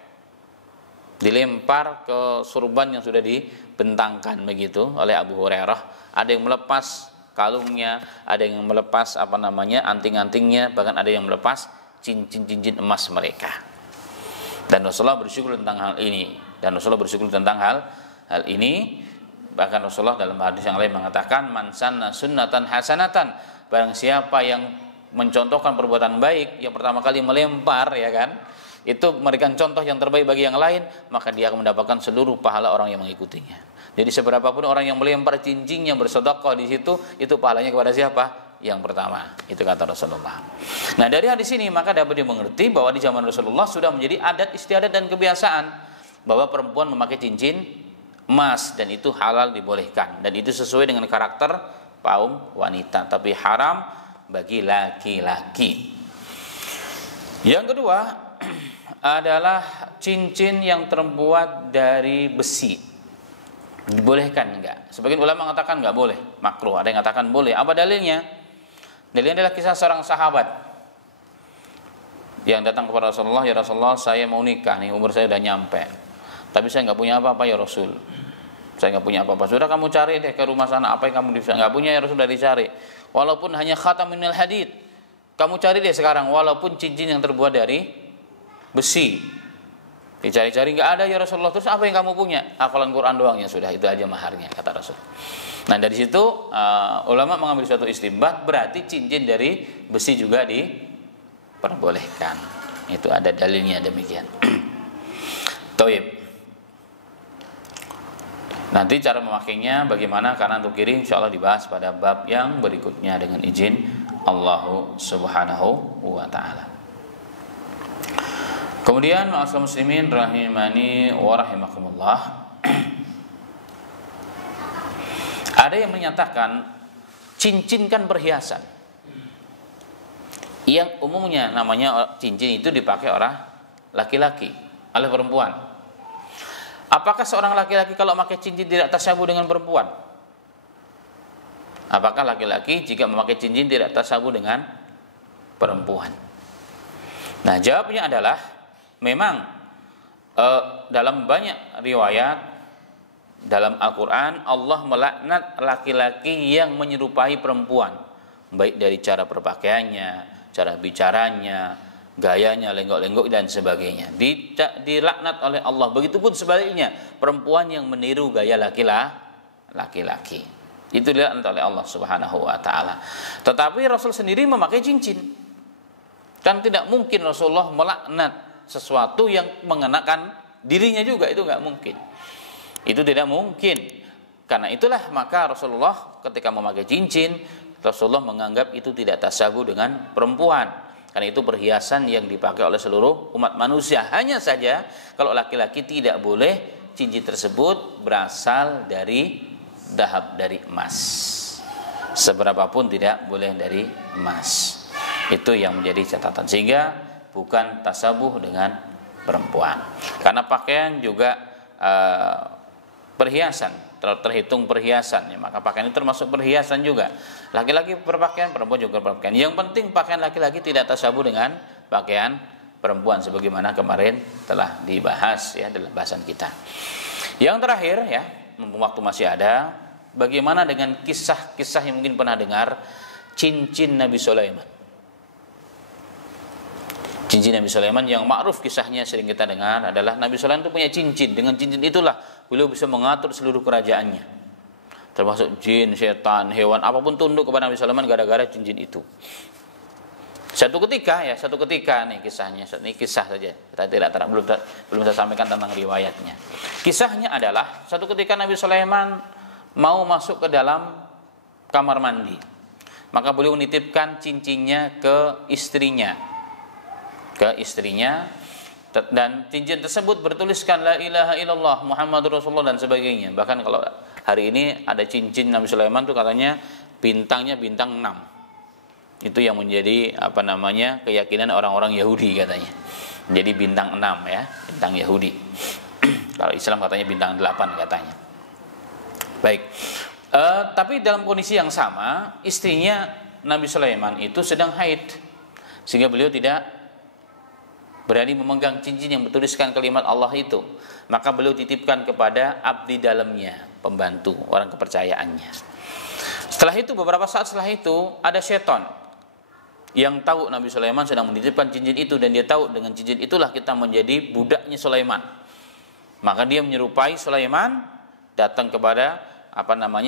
dilempar ke surban yang sudah dibentangkan begitu oleh Abu Hurairah. Ada yang melepas kalungnya, ada yang melepas anting-antingnya, bahkan ada yang melepas cincin emas mereka. Dan Rasulullah bersyukur tentang hal ini. Bahkan Rasulullah dalam hadis yang lain mengatakan, man sanna sunnatan hasanatan, barang siapa yang mencontohkan perbuatan baik, yang pertama kali melempar, ya kan, itu memberikan contoh yang terbaik bagi yang lain, maka dia akan mendapatkan seluruh pahala orang yang mengikutinya. Jadi seberapapun orang yang melempar cincinnya bersedekah di situ, itu pahalanya kepada siapa? Yang pertama. Itu kata Rasulullah. Nah, dari hadis ini maka dapat dimengerti bahwa di zaman Rasulullah sudah menjadi adat istiadat dan kebiasaan bahwa perempuan memakai cincin emas, dan itu halal, dibolehkan, dan itu sesuai dengan karakter kaum wanita, tapi haram bagi laki-laki. Yang kedua adalah cincin yang terbuat dari besi. Dibolehkan enggak? Sebagian ulama mengatakan enggak boleh, makruh. Ada yang mengatakan boleh. Apa dalilnya? Dalilnya adalah kisah seorang sahabat yang datang kepada Rasulullah, ya Rasulullah, saya mau nikah nih, umur saya udah nyampe, tapi saya enggak punya apa-apa ya Rasul. Saya enggak punya apa-apa. Sudah kamu cari deh ke rumah sana apa yang kamu enggak punya ya Rasul, sudah dicari. Walaupun hanya khatam minal hadid, kamu cari deh sekarang, walaupun cincin yang terbuat dari besi. Dicari-cari nggak ada ya Rasulullah. Terus apa yang kamu punya? Hafalan Quran doang, ya sudah, itu aja maharnya, kata Rasul. Nah, dari situ ulama mengambil suatu istinbat, berarti cincin dari besi juga diperbolehkan. Itu ada dalilnya demikian. Toib. Nanti cara memakainya bagaimana, kanan atau kiri, insyaallah dibahas pada bab yang berikutnya dengan izin Allah Subhanahu wa taala. Kemudian ma'asyiral muslimin rahimani wa rahimakumullah. Ada yang menyatakan cincin kan perhiasan. yang umumnya namanya cincin itu dipakai oleh laki-laki, oleh perempuan. Apakah seorang laki-laki kalau pakai cincin tidak tasyabuh dengan perempuan? Apakah laki-laki jika memakai cincin tidak tasyabuh dengan perempuan? Nah, jawabnya adalah memang dalam banyak riwayat dalam Al-Quran Allah melaknat laki-laki yang menyerupai perempuan, baik dari cara berpakaiannya, cara bicaranya, gayanya, lenggok-lenggok dan sebagainya. Dilaknat oleh Allah. Begitupun sebaliknya, perempuan yang meniru gaya laki-laki. Itu dilaknat oleh Allah Subhanahu wa taala. Tetapi Rasul sendiri memakai cincin. Kan tidak mungkin Rasulullah melaknat sesuatu yang mengenakan dirinya juga, itu enggak mungkin. Itu tidak mungkin. Karena itulah maka Rasulullah ketika memakai cincin, Rasulullah menganggap itu tidak tasyabuh dengan perempuan. Karena itu perhiasan yang dipakai oleh seluruh umat manusia. Hanya saja kalau laki-laki tidak boleh cincin tersebut berasal dari dahab, dari emas. Seberapapun tidak boleh dari emas. Itu yang menjadi catatan. Sehingga bukan tasyabuh dengan perempuan. Karena pakaian juga perhiasan, terhitung perhiasan ya, maka pakaian itu termasuk perhiasan juga. Laki-laki berpakaian, perempuan juga berpakaian. Yang penting pakaian laki-laki tidak tasyabuh dengan pakaian perempuan, sebagaimana kemarin telah dibahas ya dalam bahasan kita. Yang terakhir ya, mumpung waktu masih ada, bagaimana dengan kisah-kisah yang mungkin pernah dengar, cincin Nabi Sulaiman. Cincin Nabi Sulaiman yang ma'ruf kisahnya sering kita dengar adalah Nabi Sulaiman itu punya cincin. Dengan cincin itulah beliau bisa mengatur seluruh kerajaannya, termasuk jin, setan, hewan, apapun tunduk kepada Nabi Sulaiman gara-gara cincin itu. Satu ketika nih kisahnya, ini kisah saja, kita belum saya sampaikan tentang riwayatnya. Kisahnya adalah satu ketika Nabi Sulaiman mau masuk ke dalam kamar mandi, maka beliau menitipkan cincinnya ke istrinya, dan cincin tersebut bertuliskan la ilaha illallah Muhammadur Rasulullah dan sebagainya. Bahkan kalau hari ini ada cincin Nabi Sulaiman tuh katanya bintangnya bintang 6. Itu yang menjadi keyakinan orang-orang Yahudi katanya. Jadi bintang 6 ya, bintang Yahudi. Kalau Islam katanya bintang 8 katanya. Baik. Tapi dalam kondisi yang sama, istrinya Nabi Sulaiman itu sedang haid, sehingga beliau tidak berani memegang cincin yang bertuliskan kalimat Allah itu. Maka beliau titipkan kepada abdi dalamnya, pembantu, orang kepercayaannya. Setelah itu, beberapa saat setelah itu, ada setan yang tahu Nabi Sulaiman sedang menitipkan cincin itu, dan dia tahu dengan cincin itulah kita menjadi budaknya Sulaiman. Maka dia menyerupai Sulaiman, datang kepada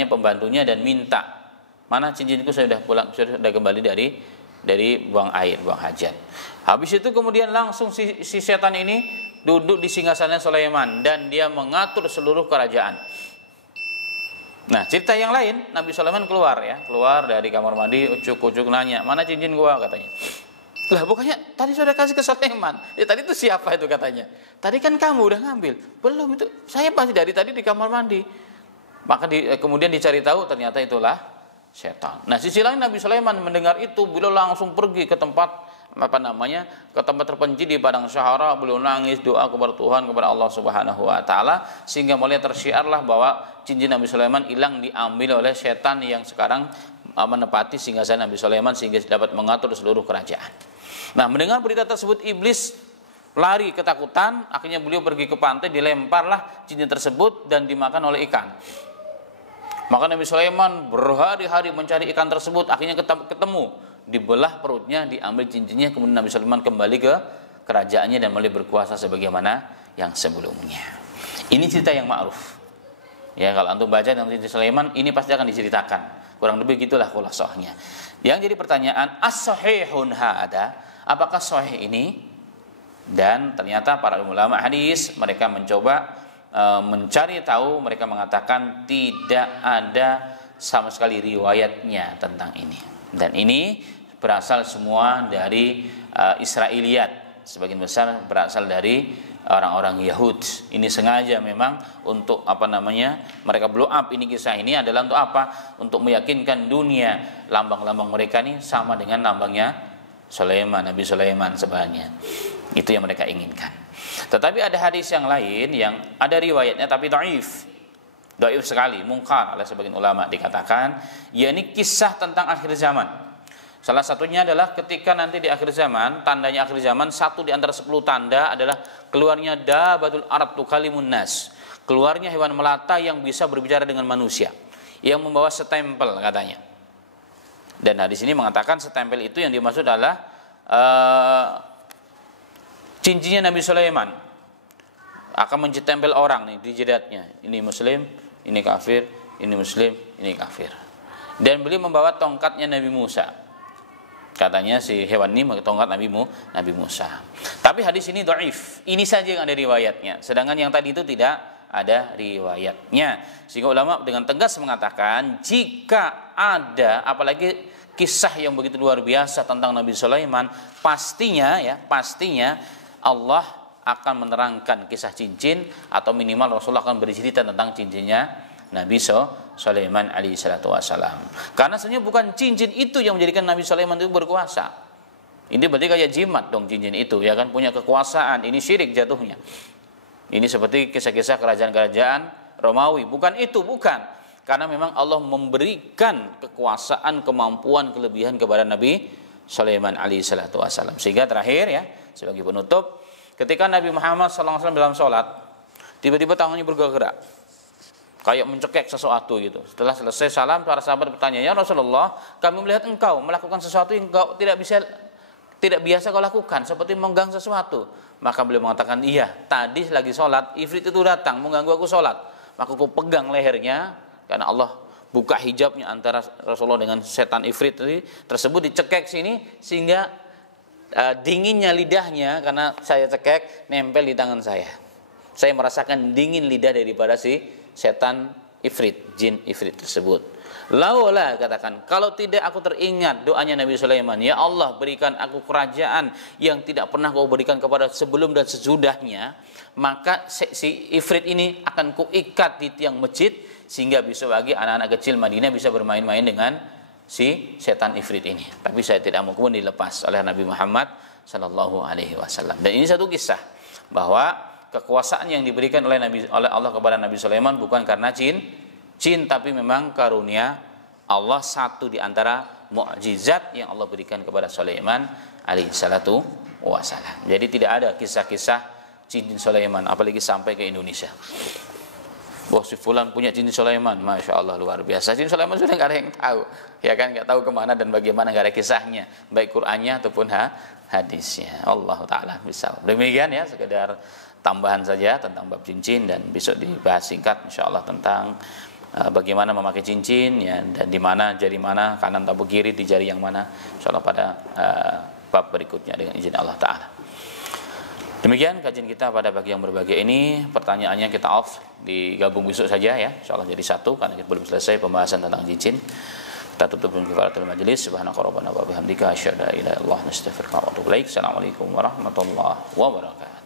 pembantunya dan minta, mana cincinku, saya sudah kembali dari buang air, buang hajat. Habis itu kemudian langsung si setan ini duduk di singgasana Sulaiman dan dia mengatur seluruh kerajaan. Nah, cerita yang lain, Nabi Sulaiman keluar dari kamar mandi, ucuk-ucuk nanya, mana cincin gua, katanya. Lah, bukannya tadi sudah kasih ke Sulaiman. Ya tadi itu siapa itu, katanya. Tadi kan kamu udah ngambil. Belum, itu saya masih dari tadi di kamar mandi. Maka kemudian dicari tahu, ternyata itulah setan. Nah, sisi lain Nabi Sulaiman mendengar itu, beliau langsung pergi ke tempat ke tempat terpencil di padang Sahara. Beliau nangis, doa kepada Tuhan, kepada Allah Subhanahu wa taala, sehingga mulai tersyiarlah bahwa cincin Nabi Sulaiman hilang, diambil oleh setan yang sekarang menepati singgasana Nabi Sulaiman sehingga dapat mengatur seluruh kerajaan. Nah, mendengar berita tersebut, iblis lari ketakutan. Akhirnya beliau pergi ke pantai, dilemparlah cincin tersebut dan dimakan oleh ikan. Maka Nabi Sulaiman berhari-hari mencari ikan tersebut, akhirnya ketemu, dibelah perutnya, diambil cincinnya, kemudian Nabi Sulaiman kembali ke kerajaannya dan mulai berkuasa sebagaimana yang sebelumnya. Ini cerita yang ma'ruf. Ya, kalau antum baca tentang cincin Sulaiman, ini pasti akan diceritakan. Kurang lebih gitulah khulasahnya. Yang jadi pertanyaan, as-sahihun hada, apakah sahih ini? Dan ternyata para ulama hadis mereka mencoba mencari tahu, mereka mengatakan tidak ada sama sekali riwayatnya tentang ini. Dan ini berasal semua dari Israiliyat, sebagian besar berasal dari orang-orang Yahud. Ini sengaja memang untuk mereka blow up ini, kisah ini adalah untuk apa? Untuk meyakinkan dunia lambang-lambang mereka ini sama dengan lambangnya Sulaiman, Nabi Sulaiman sebenarnya. Itu yang mereka inginkan. Tetapi ada hadis yang lain yang ada riwayatnya tapi dhaif. Dhaif sekali, mungkar oleh sebagian ulama dikatakan, yakni kisah tentang akhir zaman. Salah satunya adalah ketika nanti di akhir zaman, tandanya akhir zaman, satu di antara 10 tanda adalah keluarnya dabatul ard tukalimun nas. Keluarnya hewan melata yang bisa berbicara dengan manusia, yang membawa setempel katanya. Dan hadis ini mengatakan setempel itu yang dimaksud adalah cincinnya Nabi Sulaiman akan menjetempel orang nih di jidatnya. Ini muslim, ini kafir, ini muslim, ini kafir. Dan beliau membawa tongkatnya Nabi Musa. Katanya si hewan ini tongkat Nabi Musa. Tapi hadis ini dhaif. Ini saja yang ada riwayatnya. Sedangkan yang tadi itu tidak ada riwayatnya. Sehingga ulama dengan tegas mengatakan jika ada apalagi kisah yang begitu luar biasa tentang Nabi Sulaiman, pastinya Allah akan menerangkan kisah cincin, atau minimal Rasulullah akan bercerita tentang cincinnya Nabi Sulaiman alaihi salatu wasalam. Karena sebenarnya bukan cincin itu yang menjadikan Nabi Sulaiman itu berkuasa. Ini berarti kayak jimat dong cincin itu, ya kan, punya kekuasaan. Ini syirik jatuhnya. Ini seperti kisah-kisah kerajaan-kerajaan Romawi. Bukan itu, bukan. Karena memang Allah memberikan kekuasaan, kemampuan, kelebihan kepada Nabi Sulaiman alaihi salatu wasalam. Sehingga terakhir ya, sebagai penutup, ketika Nabi Muhammad SAW dalam sholat, tiba-tiba tangannya bergerak, kayak mencekek sesuatu gitu. Setelah selesai salam, para sahabat bertanya, "Ya Rasulullah, kami melihat engkau melakukan sesuatu yang engkau tidak biasa kau lakukan, seperti memegang sesuatu." Maka beliau mengatakan, "Iya, tadi lagi sholat, ifrit itu datang mengganggu aku sholat. Maka aku pegang lehernya, karena Allah buka hijabnya antara Rasulullah dengan setan ifrit tersebut, dicekek sini, sehingga dinginnya lidahnya karena saya cekek nempel di tangan saya. Saya merasakan dingin lidah daripada si setan ifrit, jin ifrit tersebut. Laulah, katakan, kalau tidak aku teringat doanya Nabi Sulaiman, ya Allah berikan aku kerajaan yang tidak pernah kau berikan kepada sebelum dan sesudahnya, maka si ifrit ini akan kuikat di tiang masjid, sehingga besok pagi anak-anak kecil Madinah bisa bermain-main dengan si setan ifrit ini. Tapi saya tidak mau kemudian dilepas oleh Nabi Muhammad sallallahu alaihi wasallam. Dan ini satu kisah bahwa kekuasaan yang diberikan oleh Allah kepada Nabi Sulaiman bukan karena jin, tapi memang karunia Allah, satu di antara mukjizat yang Allah berikan kepada Sulaiman alaihi salatu wasallam. Jadi tidak ada kisah-kisah cincin Sulaiman apalagi sampai ke Indonesia. Wah, si fulan punya cincin Sulaiman, masya Allah luar biasa. Cincin Sulaiman sudah nggak ada yang tahu, ya kan, nggak tahu kemana dan bagaimana, nggak ada kisahnya, baik Qur'annya ataupun hadisnya. Allah Taala bisa. Demikian ya, sekedar tambahan saja tentang bab cincin, dan besok dibahas singkat insya Allah tentang bagaimana memakai cincin, ya, dan di mana, jari mana, kanan atau kiri, di jari yang mana, insya Allah pada bab berikutnya dengan izin Allah Taala. Demikian kajian kita pada pagi yang berbahagia ini. Pertanyaannya kita off, digabung besok saja ya, insyaallah jadi satu, karena kita belum selesai pembahasan tentang cincin. Kita tutup dengan kifaratul majelis. Subhanaka rabbana wa bihamdika asyhadu an la ilaha illallah, nastaghfiruka wa atubu ilaik. Assalamualaikum warahmatullahi wabarakatuh.